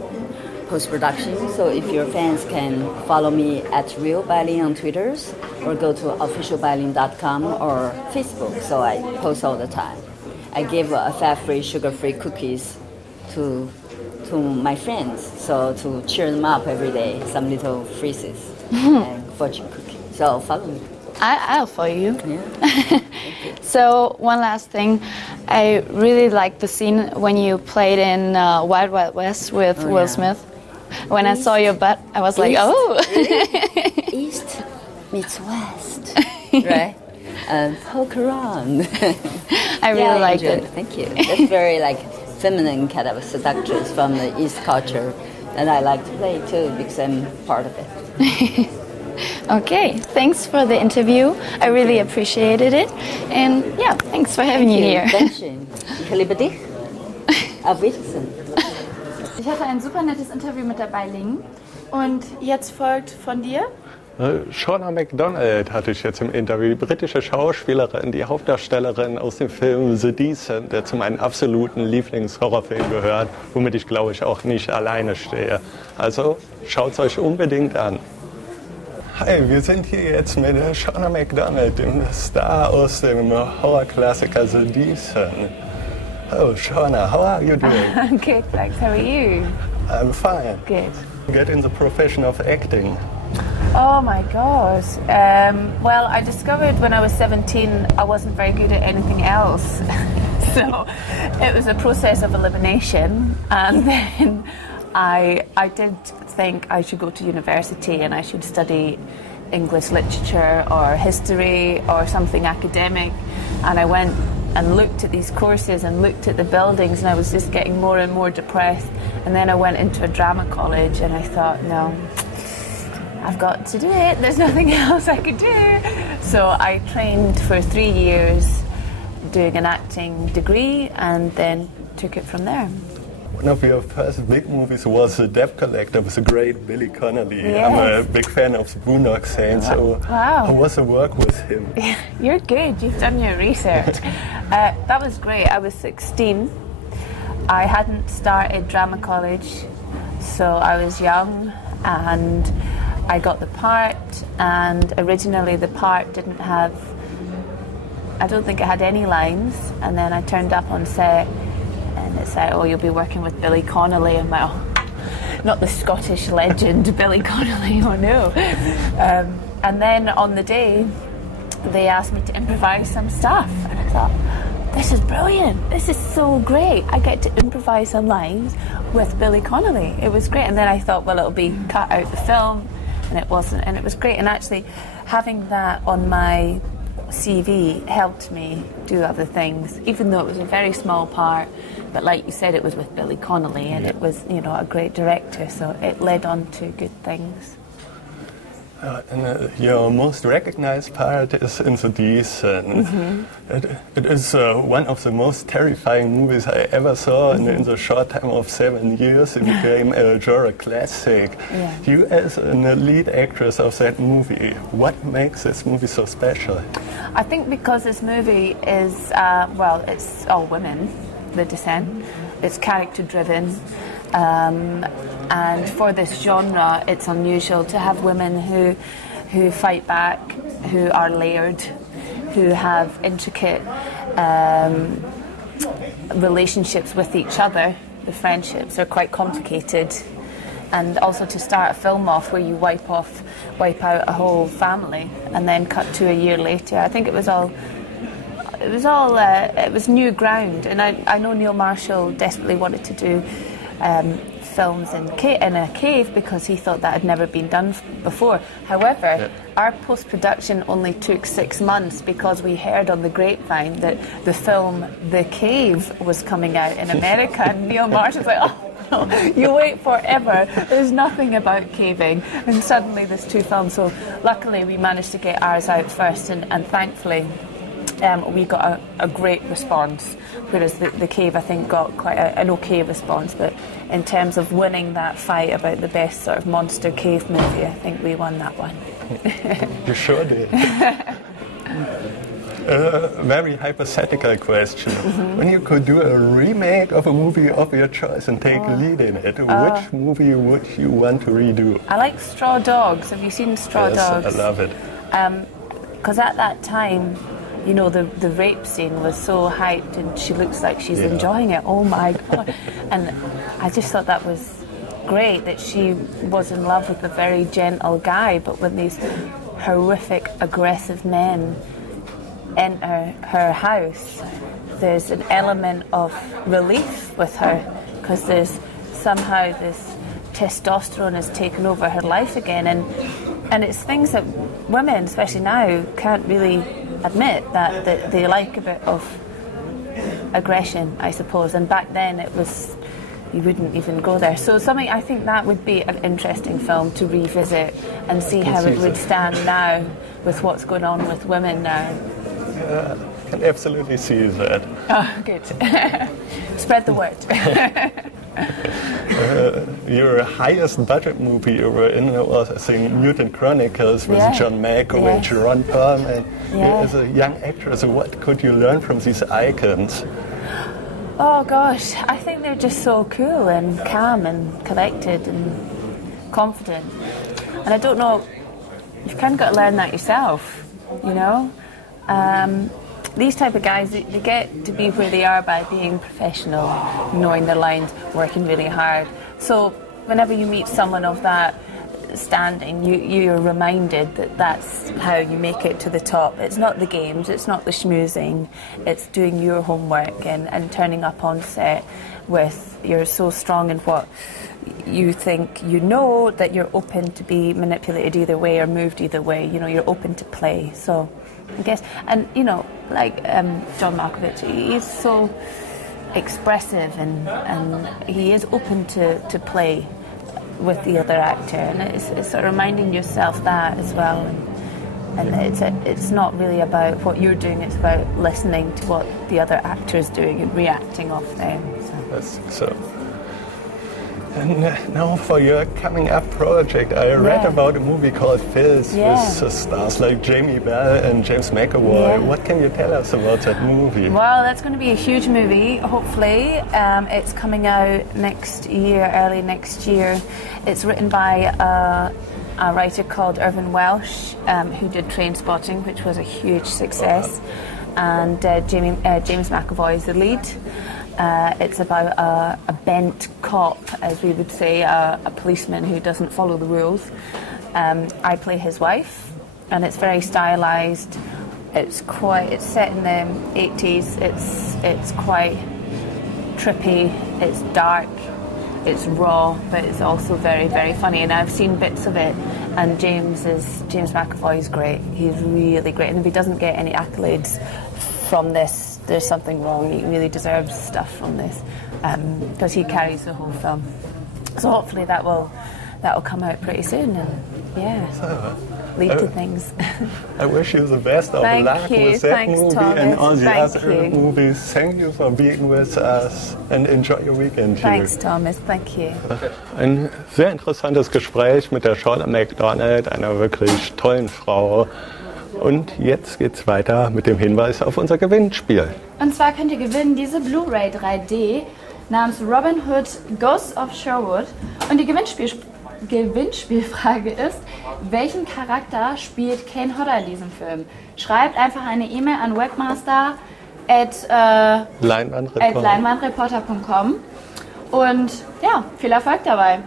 post-production. So if your fans can follow me at Real Bai Ling on Twitter, or go to officialbailing.com or Facebook, so I post all the time. I give fat-free, sugar-free cookies to my friends, so to cheer them up every day, some little freezes and fortune cookie. So follow me. I'll follow you. Yeah. So one last thing, I really liked the scene when you played in Wild Wild West with Will Smith. When I saw your butt, I was like, oh. East meets West, right? Poke around. I really liked it. Thank you. That's very like feminine kind of seductress from the East culture, and I like to play too because I'm part of it. Okay, thanks for the interview. I really appreciated it, and yeah, thanks for having you here. Dankeschön. Ich liebe dich. Auf Wiedersehen. Ich hatte ein super nettes Interview mit der Bai Ling und jetzt folgt von dir. Shauna Macdonald hatte ich jetzt im Interview, die britische Schauspielerin, die Hauptdarstellerin aus dem Film The Decent, der zu meinen absoluten Lieblingshorrorfilmen gehört, womit ich glaube ich auch nicht alleine stehe. Also schaut es euch unbedingt an. Hi, wir sind hier jetzt mit Shauna Macdonald, dem Star aus dem Horrorklassiker The Decent. Oh, Shauna, how are you doing? Good, thanks. How are you? I'm fine. Good. Get in the profession of acting. Oh my God. Well, I discovered when I was 17 I wasn't very good at anything else. So it was a process of elimination, and then I did think I should go to university and I should study English literature or history or something academic, and I went and looked at these courses and looked at the buildings, and I was just getting more and more depressed. And then I went into a drama college and I thought, no, I've got to do it, there's nothing else I could do. So I trained for 3 years doing an acting degree and then took it from there. One of your first big movies was The Debt Collector with the great Billy Connolly. Yes. I'm a big fan of the Boondock Saints, so Wow. how was the work with him? You're good, you've done your research. That was great. I was 16. I hadn't started drama college, so I was young and I got the part, and originally the part didn't have, I don't think it had any lines, and then I turned up on set and it said, oh, you'll be working with Billy Connolly, and well, not the Scottish legend Billy Connolly, oh no. And then on the day they asked me to improvise some stuff, and I thought, this is brilliant, this is so great, I get to improvise some lines with Billy Connolly. It was great. And then I thought, well, it'll be cut out the film, and it wasn't, and it was great. And actually having that on my CV helped me do other things, even though it was a very small part. But like you said, it was with Billy Connolly, and it was, you know, a great director, so it led on to good things. And your most recognized part is in The Decent. Mm-hmm. It is one of the most terrifying movies I ever saw, and in the short time of 7 years it became a genre classic. Yeah. You as an lead actress of that movie, what makes this movie so special? I think because this movie is, well, it's all women, The Descent. It's character driven. And for this genre, it's unusual to have women who fight back, who are layered, who have intricate relationships with each other. The friendships are quite complicated. And also to start a film off where you wipe out a whole family and then cut to a year later. I think it was new ground. And I know Neil Marshall desperately wanted to do films in a cave because he thought that had never been done before. However, our post-production only took 6 months because we heard on the grapevine that the film The Cave was coming out in America, and Neil Marshall's like, oh, no, you wait forever, there's nothing about caving, and suddenly there's 2 films. So luckily we managed to get ours out first, and thankfully we got a great response, whereas the Cave, I think, got quite an okay response. But in terms of winning that fight about the best sort of monster cave movie, I think we won that one. You sure did. A very hypothetical question. Mm-hmm. When you could do a remake of a movie of your choice and take a lead in it, which movie would you want to redo? I like Straw Dogs. Have you seen Straw Dogs? Yes, I love it. Because at that time, you know, the rape scene was so hyped, and she looks like she's enjoying it. Oh my God. And I just thought that was great, that she was in love with a very gentle guy, but when these horrific, aggressive men enter her house, there's an element of relief with her, because there's somehow this testosterone has taken over her life again, and it's things that women, especially now, can't really admit, that they like a bit of aggression, I suppose, and back then it was, you wouldn't even go there. So something, I think that would be an interesting film to revisit and see how it would stand now with what's going on with women now. I can absolutely see that. Oh, good. Spread the word. Your highest budget movie you were in was, I think, Mutant Chronicles with John Malkovich, Ron Perlman. As a young actress, what could you learn from these icons? Oh gosh, I think they're just so cool and calm and collected and confident. And I don't know, you've kind of got to learn that yourself, you know? These type of guys, they get to be where they are by being professional, knowing their lines, working really hard. So whenever you meet someone of that standing, you're reminded that that's how you make it to the top. It's not the games, it's not the schmoozing, it's doing your homework and turning up on set with, you're so strong in what you think you know that you're open to be manipulated either way or moved either way. You know, you're open to play. So I guess, and you know, like John Malkovich, he's so expressive and he is open to play with the other actor, and it's sort of reminding yourself that as well. And it's not really about what you're doing; it's about listening to what the other actor's doing and reacting off them. So. And now for your coming up project, I read about a movie called Fizz with stars like Jamie Bell and James McAvoy. What can you tell us about that movie? Well, that's going to be a huge movie, hopefully. It's coming out next year, early next year. It's written by a writer called Irvin Welsh, who did Trainspotting, which was a huge success. And James McAvoy is the lead. It's about a bent cop, as we would say, a policeman who doesn't follow the rules. I play his wife, and it's very stylized. It's set in the 80s. It's quite trippy. It's dark. It's raw, but it's also very, very funny. And I've seen bits of it, and James McAvoy is great. He's really great, and if he doesn't get any accolades from this, there's something wrong. He really deserves stuff from this, because he carries the whole film. So hopefully that will come out pretty soon, and lead to things. I wish you the best of luck with that movie and all the other movies. Thank you for being with us and enjoy your weekend here. Thanks, Thomas. Thank you. Ein sehr interessantes Gespräch mit der Shauna Macdonald, einer wirklich tollen Frau. Und jetzt geht's weiter mit dem Hinweis auf unser Gewinnspiel. Und zwar könnt ihr gewinnen diese Blu-ray 3D namens Robin Hood Ghosts of Sherwood. Und die Gewinnspielfrage ist, welchen Charakter spielt Kane Hodder in diesem Film? Schreibt einfach eine E-Mail an webmaster@leinwandreporter.com und ja, viel Erfolg dabei.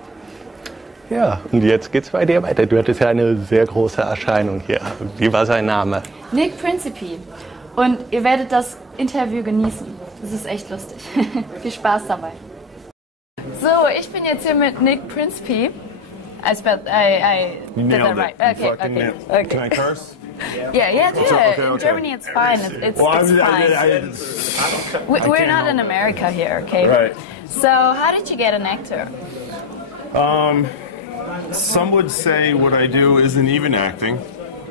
Ja, und jetzt geht's bei dir weiter. Du hattest ja eine sehr große Erscheinung hier. Wie war sein Name? Nick Principe. Und ihr werdet das Interview genießen. Das ist echt lustig. Viel Spaß dabei. So, ich bin jetzt hier mit Nick Principe. I did that right. Okay. Can I curse? Yeah, do it. Okay. In Germany, it's fine. It's fine. We're not in America here, okay? Right. So, how did you get an actor? Some would say what I do isn't even acting,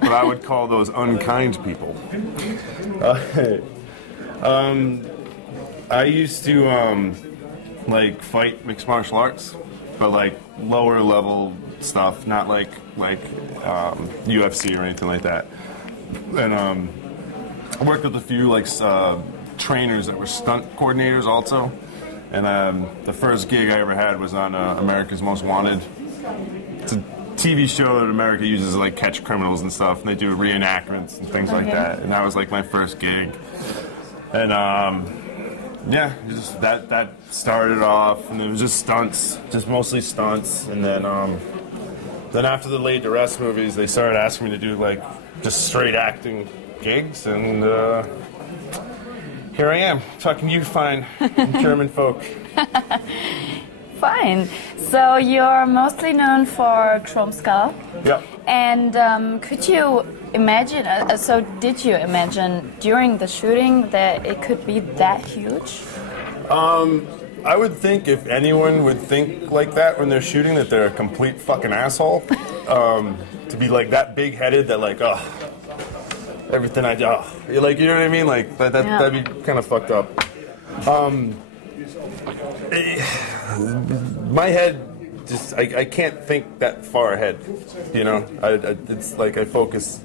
but I would call those unkind people. I used to like fight mixed martial arts, but like lower level stuff, not like UFC or anything like that. And I worked with a few like trainers that were stunt coordinators also. And the first gig I ever had was on America's Most Wanted. It's a TV show that America uses to like catch criminals and stuff, and they do reenactments and things like that. And that was like my first gig. And yeah, just that started off, and it was just stunts, just mostly stunts. And then then after the laid to rest movies, they started asking me to do like just straight acting gigs, and here I am talking to you fine German folk. Fine. So you're mostly known for Chrome Skull. Yep. And could you imagine, so did you imagine during the shooting that it could be that huge? I would think if anyone would think like that when they're shooting, that they're a complete fucking asshole. To be like that big-headed, that like, oh, everything I do, like, you know what I mean? Like, that'd be kind of fucked up. My head, just, I can't think that far ahead, you know? It's like I focus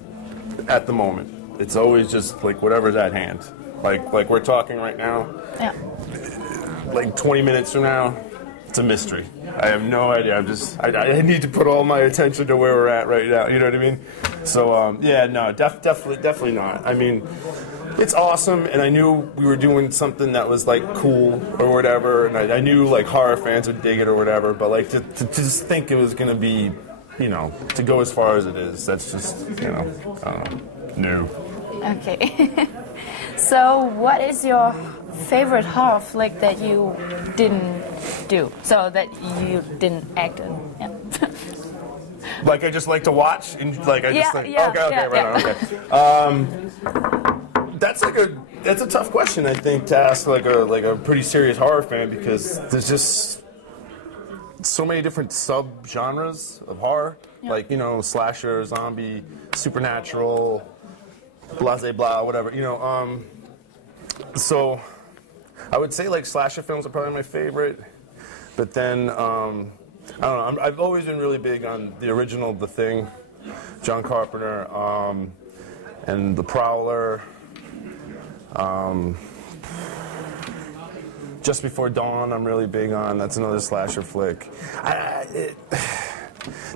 at the moment. It's always just like whatever's at hand. Like we're talking right now. Yeah. Like 20 minutes from now, it's a mystery. I have no idea. I need to put all my attention to where we're at right now. You know what I mean? So yeah, no, definitely not. I mean, it's awesome, and I knew we were doing something that was like cool or whatever, and I knew like horror fans would dig it or whatever. But like to just think it was gonna be, you know, to go as far as it is, that's just, you know, I don't know, no. Okay. So what is your favorite horror flick that you didn't do, so that you didn't act in? Yeah. Like I just like to watch, and like I just right on, okay. That's a tough question, I think, to ask like a pretty serious horror fan, because there's just so many different sub-genres of horror, like, you know, slasher, zombie, supernatural, blah blah, whatever, you know. So I would say like slasher films are probably my favorite, but then I don't know. I've always been really big on the original The Thing, John Carpenter, and The Prowler. Just Before Dawn, I'm really big on. That's another slasher flick.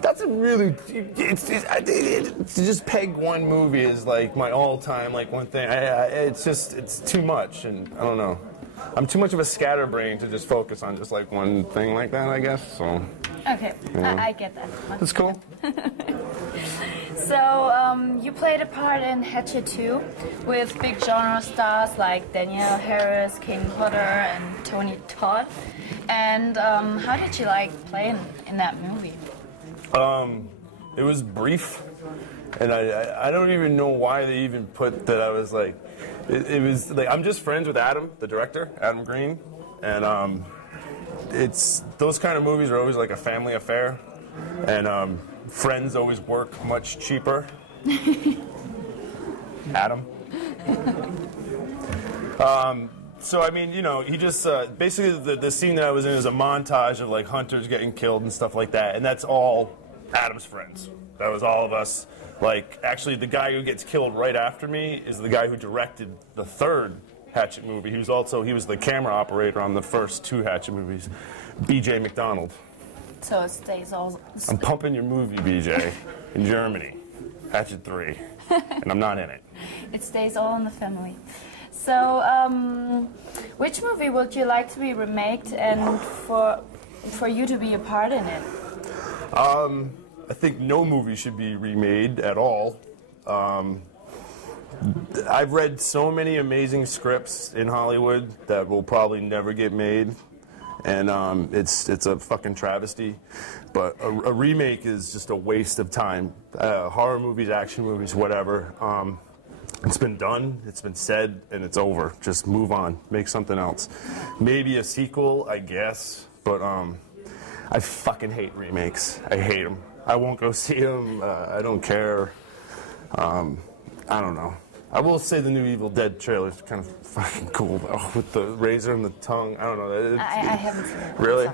That's a really, to just peg one movie is like my all-time like one thing. It's too much, and I don't know. I'm too much of a scatterbrain to just focus on just like one thing like that, I guess. So. Okay, Yeah. I get that. That's cool. So you played a part in Hatchet 2 with big genre stars like Danielle Harris, King Potter, and Tony Todd. And how did you like playing in that movie? It was brief, and I don't even know why they even put that I was like, it was like, I'm just friends with Adam, the director, Adam Green, and it's, those kind of movies are always like a family affair, and friends always work much cheaper. Adam. So, I mean, you know, he just, basically the scene that I was in is a montage of, like, hunters getting killed and stuff like that, and that's all Adam's friends. That was all of us. Like, actually, the guy who gets killed right after me is the guy who directed the third Hatchet movie. He was the camera operator on the first two Hatchet movies, BJ McDonald. So it stays all... I'm pumping your movie, BJ, in Germany, Hatchet 3, and I'm not in it. It stays all in the family. So, which movie would you like to be remaked and for you to be a part in it? I think no movie should be remade at all. I've read so many amazing scripts in Hollywood that will probably never get made, and it's a fucking travesty. But a remake is just a waste of time. Horror movies, action movies, whatever. It's been done, it's been said, and it's over. Just move on, make something else. Maybe a sequel, I guess, but I fucking hate remakes. I hate them. I won't go see them. I don't care. I don't know. I will say the new Evil Dead trailer is kind of fucking cool, though, with the razor and the tongue. I don't know. I haven't seen it. Really?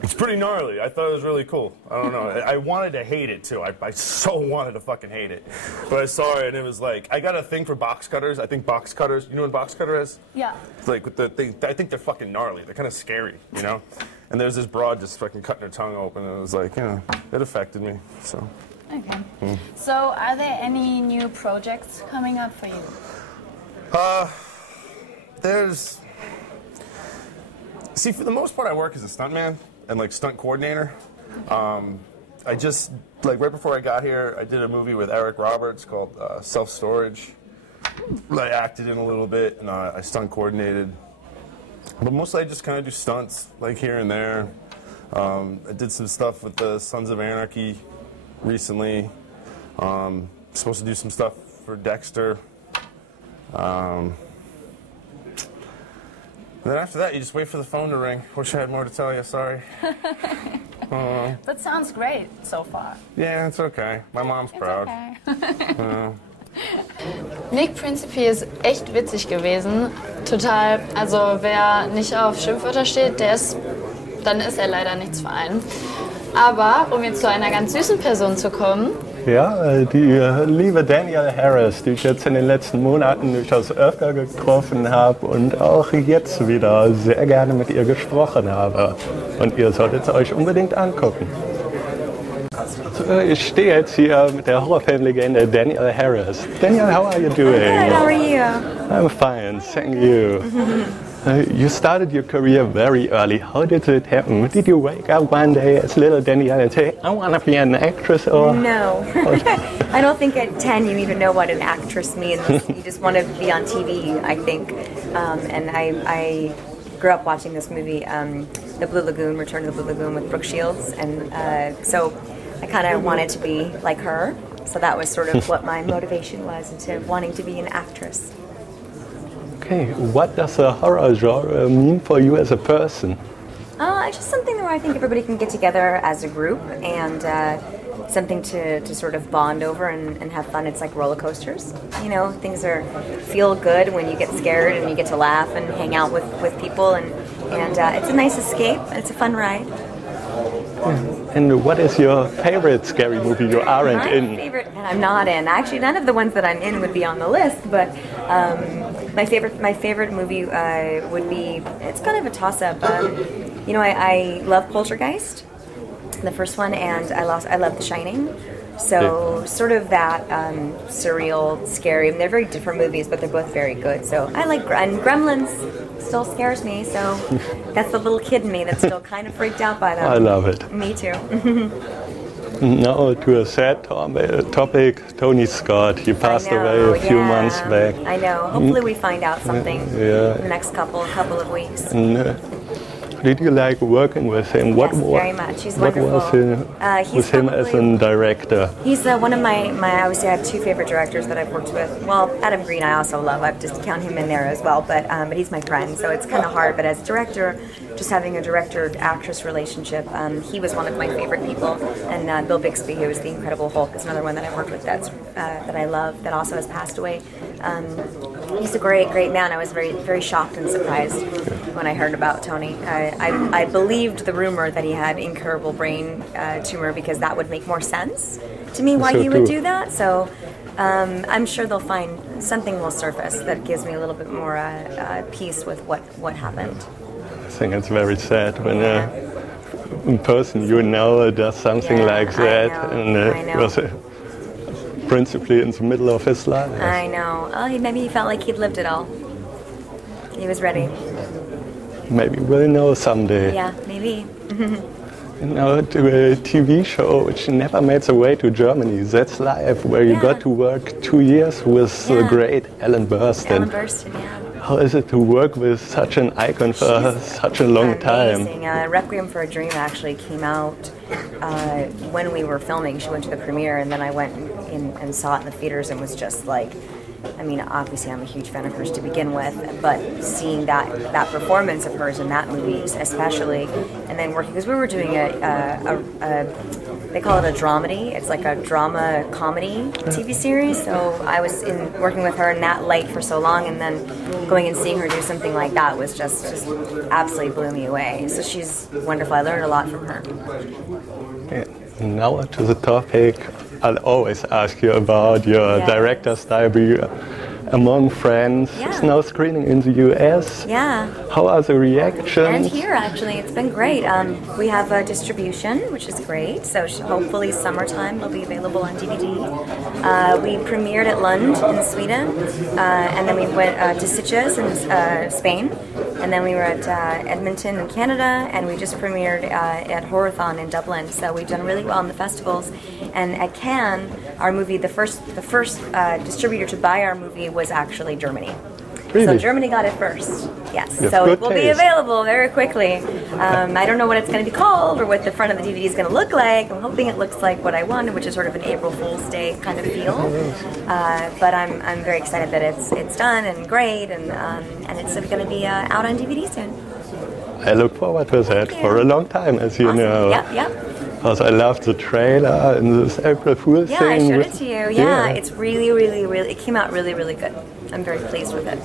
It's pretty gnarly. I thought it was really cool. I don't know. I wanted to hate it, too. I so wanted to fucking hate it. But I saw it, and it was like, I got a thing for box cutters. I think box cutters, you know what a box cutter is? Yeah. It's like, with the thing, I think they're fucking gnarly. They're kind of scary, you know? And there's this broad just fucking cutting her tongue open, and it was like, you know, it affected me, so. Okay. So, are there any new projects coming up for you? See, for the most part, I work as a stuntman and like stunt coordinator. I just, like right before I got here, I did a movie with Eric Roberts called Self-Storage. I acted in a little bit, and I stunt coordinated. But mostly I just kind of do stunts, like here and there. I did some stuff with the Sons of Anarchy recently. Supposed to do some stuff for Dexter. And then after that, you just wait for the phone to ring. Wish I had more to tell you, sorry. That sounds great so far. Yeah, it's okay. My mom's proud. Okay. Nick Principe ist echt witzig gewesen. Total, also wer nicht auf Schimpfwörter steht, dann ist er leider nichts für einen. Aber um jetzt zu einer ganz süßen Person zu kommen. Ja, die liebe Danielle Harris, die ich jetzt in den letzten Monaten durchaus öfter getroffen habe und auch jetzt wieder sehr gerne mit ihr gesprochen habe. Und ihr solltet es euch unbedingt angucken. Also, ich stehe jetzt hier mit der Horrorfilmlegende Danielle Harris. Danielle, how are you doing? Good, how are you? I'm fine, thank you. You started your career very early. How did it happen? Did you wake up one day as little Danielle and say, I want to be an actress? Or no. I don't think at 10 you even know what an actress means. You just want to be on TV, I think. And I grew up watching this movie, The Blue Lagoon, Return to the Blue Lagoon with Brooke Shields. And so I kind of wanted to be like her. So that was sort of what my motivation was into wanting to be an actress. Okay, what does the horror genre mean for you as a person? It's just something where I think everybody can get together as a group and something to sort of bond over and have fun. It's like roller coasters. You know, things feel good when you get scared and you get to laugh and hang out with people and it's a nice escape and it's a fun ride. And what is your favorite scary movie you aren't in? My favorite, and I'm not in. Actually, none of the ones that I'm in would be on the list, but my favorite movie would be, it's kind of a toss-up. You know, I love Poltergeist, the first one, and I love The Shining. So sort of that surreal, scary. I mean, they're very different movies, but they're both very good. So I like, and Gremlins still scares me. So that's the little kid in me that's still kind of freaked out by them. I love it. Me too. Now to a sad topic, Tony Scott. He passed away a few months back. I know. Hopefully we find out something in the next couple of weeks. Did you like working with him? Yes, very much. He's wonderful. What was with him as a director? He's one of my obviously I have two favorite directors that I've worked with. Well, Adam Green I also love. I just count him in there as well. But he's my friend, so it's kind of hard. But as director, just having a director-actress relationship, he was one of my favorite people. And Bill Bixby, who was the Incredible Hulk, is another one that I worked with that I love. That also has passed away. He's a great man. I was very, very shocked and surprised when I heard about Tony. I believed the rumor that he had incurable brain tumor because that would make more sense to me why he would do that. So I'm sure they'll find something will surface that gives me a little bit more peace with what happened. I think it's very sad when a person you know does something like that, and it was principally in the middle of his life. I know. Oh, maybe he felt like he'd lived it all. He was ready. Maybe we'll know someday. Yeah, maybe. Now to a TV show which never made its way to Germany, That's Life, where you got to work 2 years with the great Ellen Burstyn. Ellen Burstyn, yeah. How is it to work with such an icon for such a long time? Requiem for a Dream actually came out when we were filming. She went to the premiere, and then I went in and saw it in the theaters and was just like, I mean, obviously I'm a huge fan of hers to begin with, but seeing that performance of hers in that movie especially, and then working, because we were doing they call it a dramedy. It's like a drama comedy TV series. So I was working with her in that light for so long, and then going and seeing her do something like that was just absolutely blew me away. So she's wonderful. I learned a lot from her. Yeah. Now to the topic I'll always ask you about your director's debut among friends. It's now screening in the US. Yeah. How are the reactions? And here, actually, it's been great. We have a distribution, which is great. So hopefully summertime will be available on DVD. We premiered at Lund in Sweden, and then we went to Sitges in Spain, and then we were at Edmonton in Canada, and we just premiered at Horathon in Dublin. So we've done really well in the festivals. And at Cannes, our movie, the first distributor to buy our movie was actually Germany. Really? So Germany got it first, yes. Yes, So good it will be taste. available very quickly. I don't know what it's going to be called or what the front of the DVD is going to look like. I'm hoping it looks like what I wanted, which is sort of an April Fool's Day kind of feel. But I'm very excited that it's done and great, and it's going to be out on DVD soon. I look forward to that for a long time, as you know. Yep. Because I love the trailer and this April Fool's Yeah, thing. I showed it to you. Yeah, it's really, it came out really, really good. I'm very pleased with it.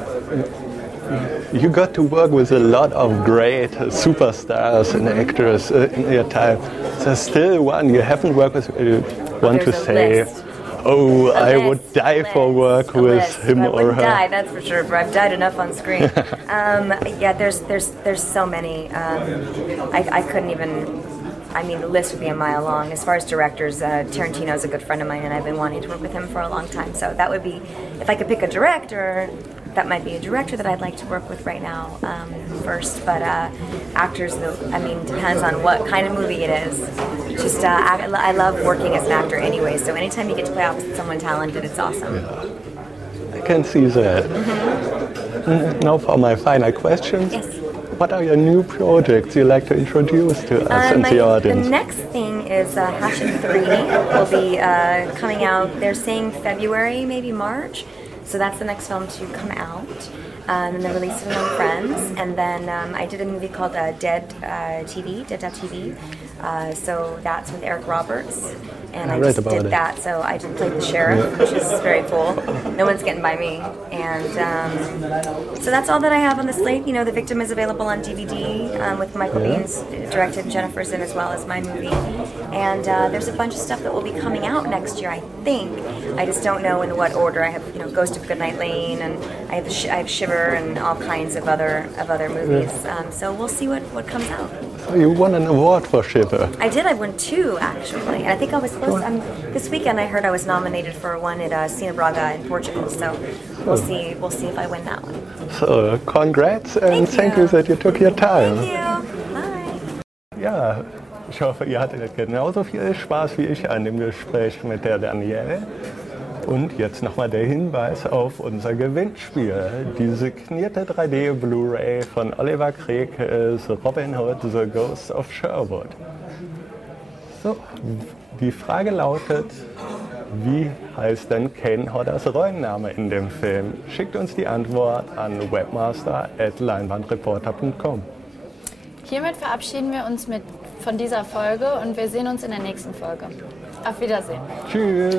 You got to work with a lot of great superstars and actors in your time. There's still one you haven't worked with, want to say, I would die for work with him or her. Die, that's for sure. I've died enough on screen. There's so many. I couldn't even. I mean, the list would be a mile long. As far as directors, Tarantino is a good friend of mine, and I've been wanting to work with him for a long time. So that would be, if I could pick a director, that might be a director that I'd like to work with right now first. But actors, depends on what kind of movie it is. Just, I love working as an actor anyway, so anytime you get to play opposite someone talented, it's awesome. Yeah. I can see that. Now for my final question. Yes. What are your new projects you'd like to introduce to us and the audience? The next thing is Hatchet 3 will be coming out, they're saying February, maybe March. So that's the next film to come out. And then release it on Friends. And then I did a movie called Dead.TV. So that's with Eric Roberts. And I just did that, so I just played the sheriff, which is very cool. No one's getting by me. And so that's all that I have on the slate. You know, The Victim is available on DVD with Michael Bihn's directed, and Jennifer's in as well as my movie. And there's a bunch of stuff that will be coming out next year, I think. I just don't know in what order. I have, Ghost of Goodnight Lane, and I have Shiver, and all kinds of other movies. So we'll see what comes out. So you won an award for Shiver. I did. I won 2 actually, and I think I was supposed. This weekend I heard I was nominated for one at Cine Braga in Portugal. So we'll see. We'll see if I win that one. So congrats and thank you that you took your time. Thank you. Bye. Ja, ich hoffe, ihr hattet genauso viel Spaß wie ich an dem Gespräch mit der Danielle. Und jetzt nochmal der Hinweis auf unser Gewinnspiel. Die signierte 3D Blu-ray von Oliver Krekel, Robin Hood, The Ghost of Sherwood. So, die Frage lautet, wie heißt denn Kane Hodders Rollenname in dem Film? Schickt uns die Antwort an webmaster@leinwandreporter.com. Hiermit verabschieden wir uns von dieser Folge und wir sehen uns in der nächsten Folge. Auf Wiedersehen. Tschüss.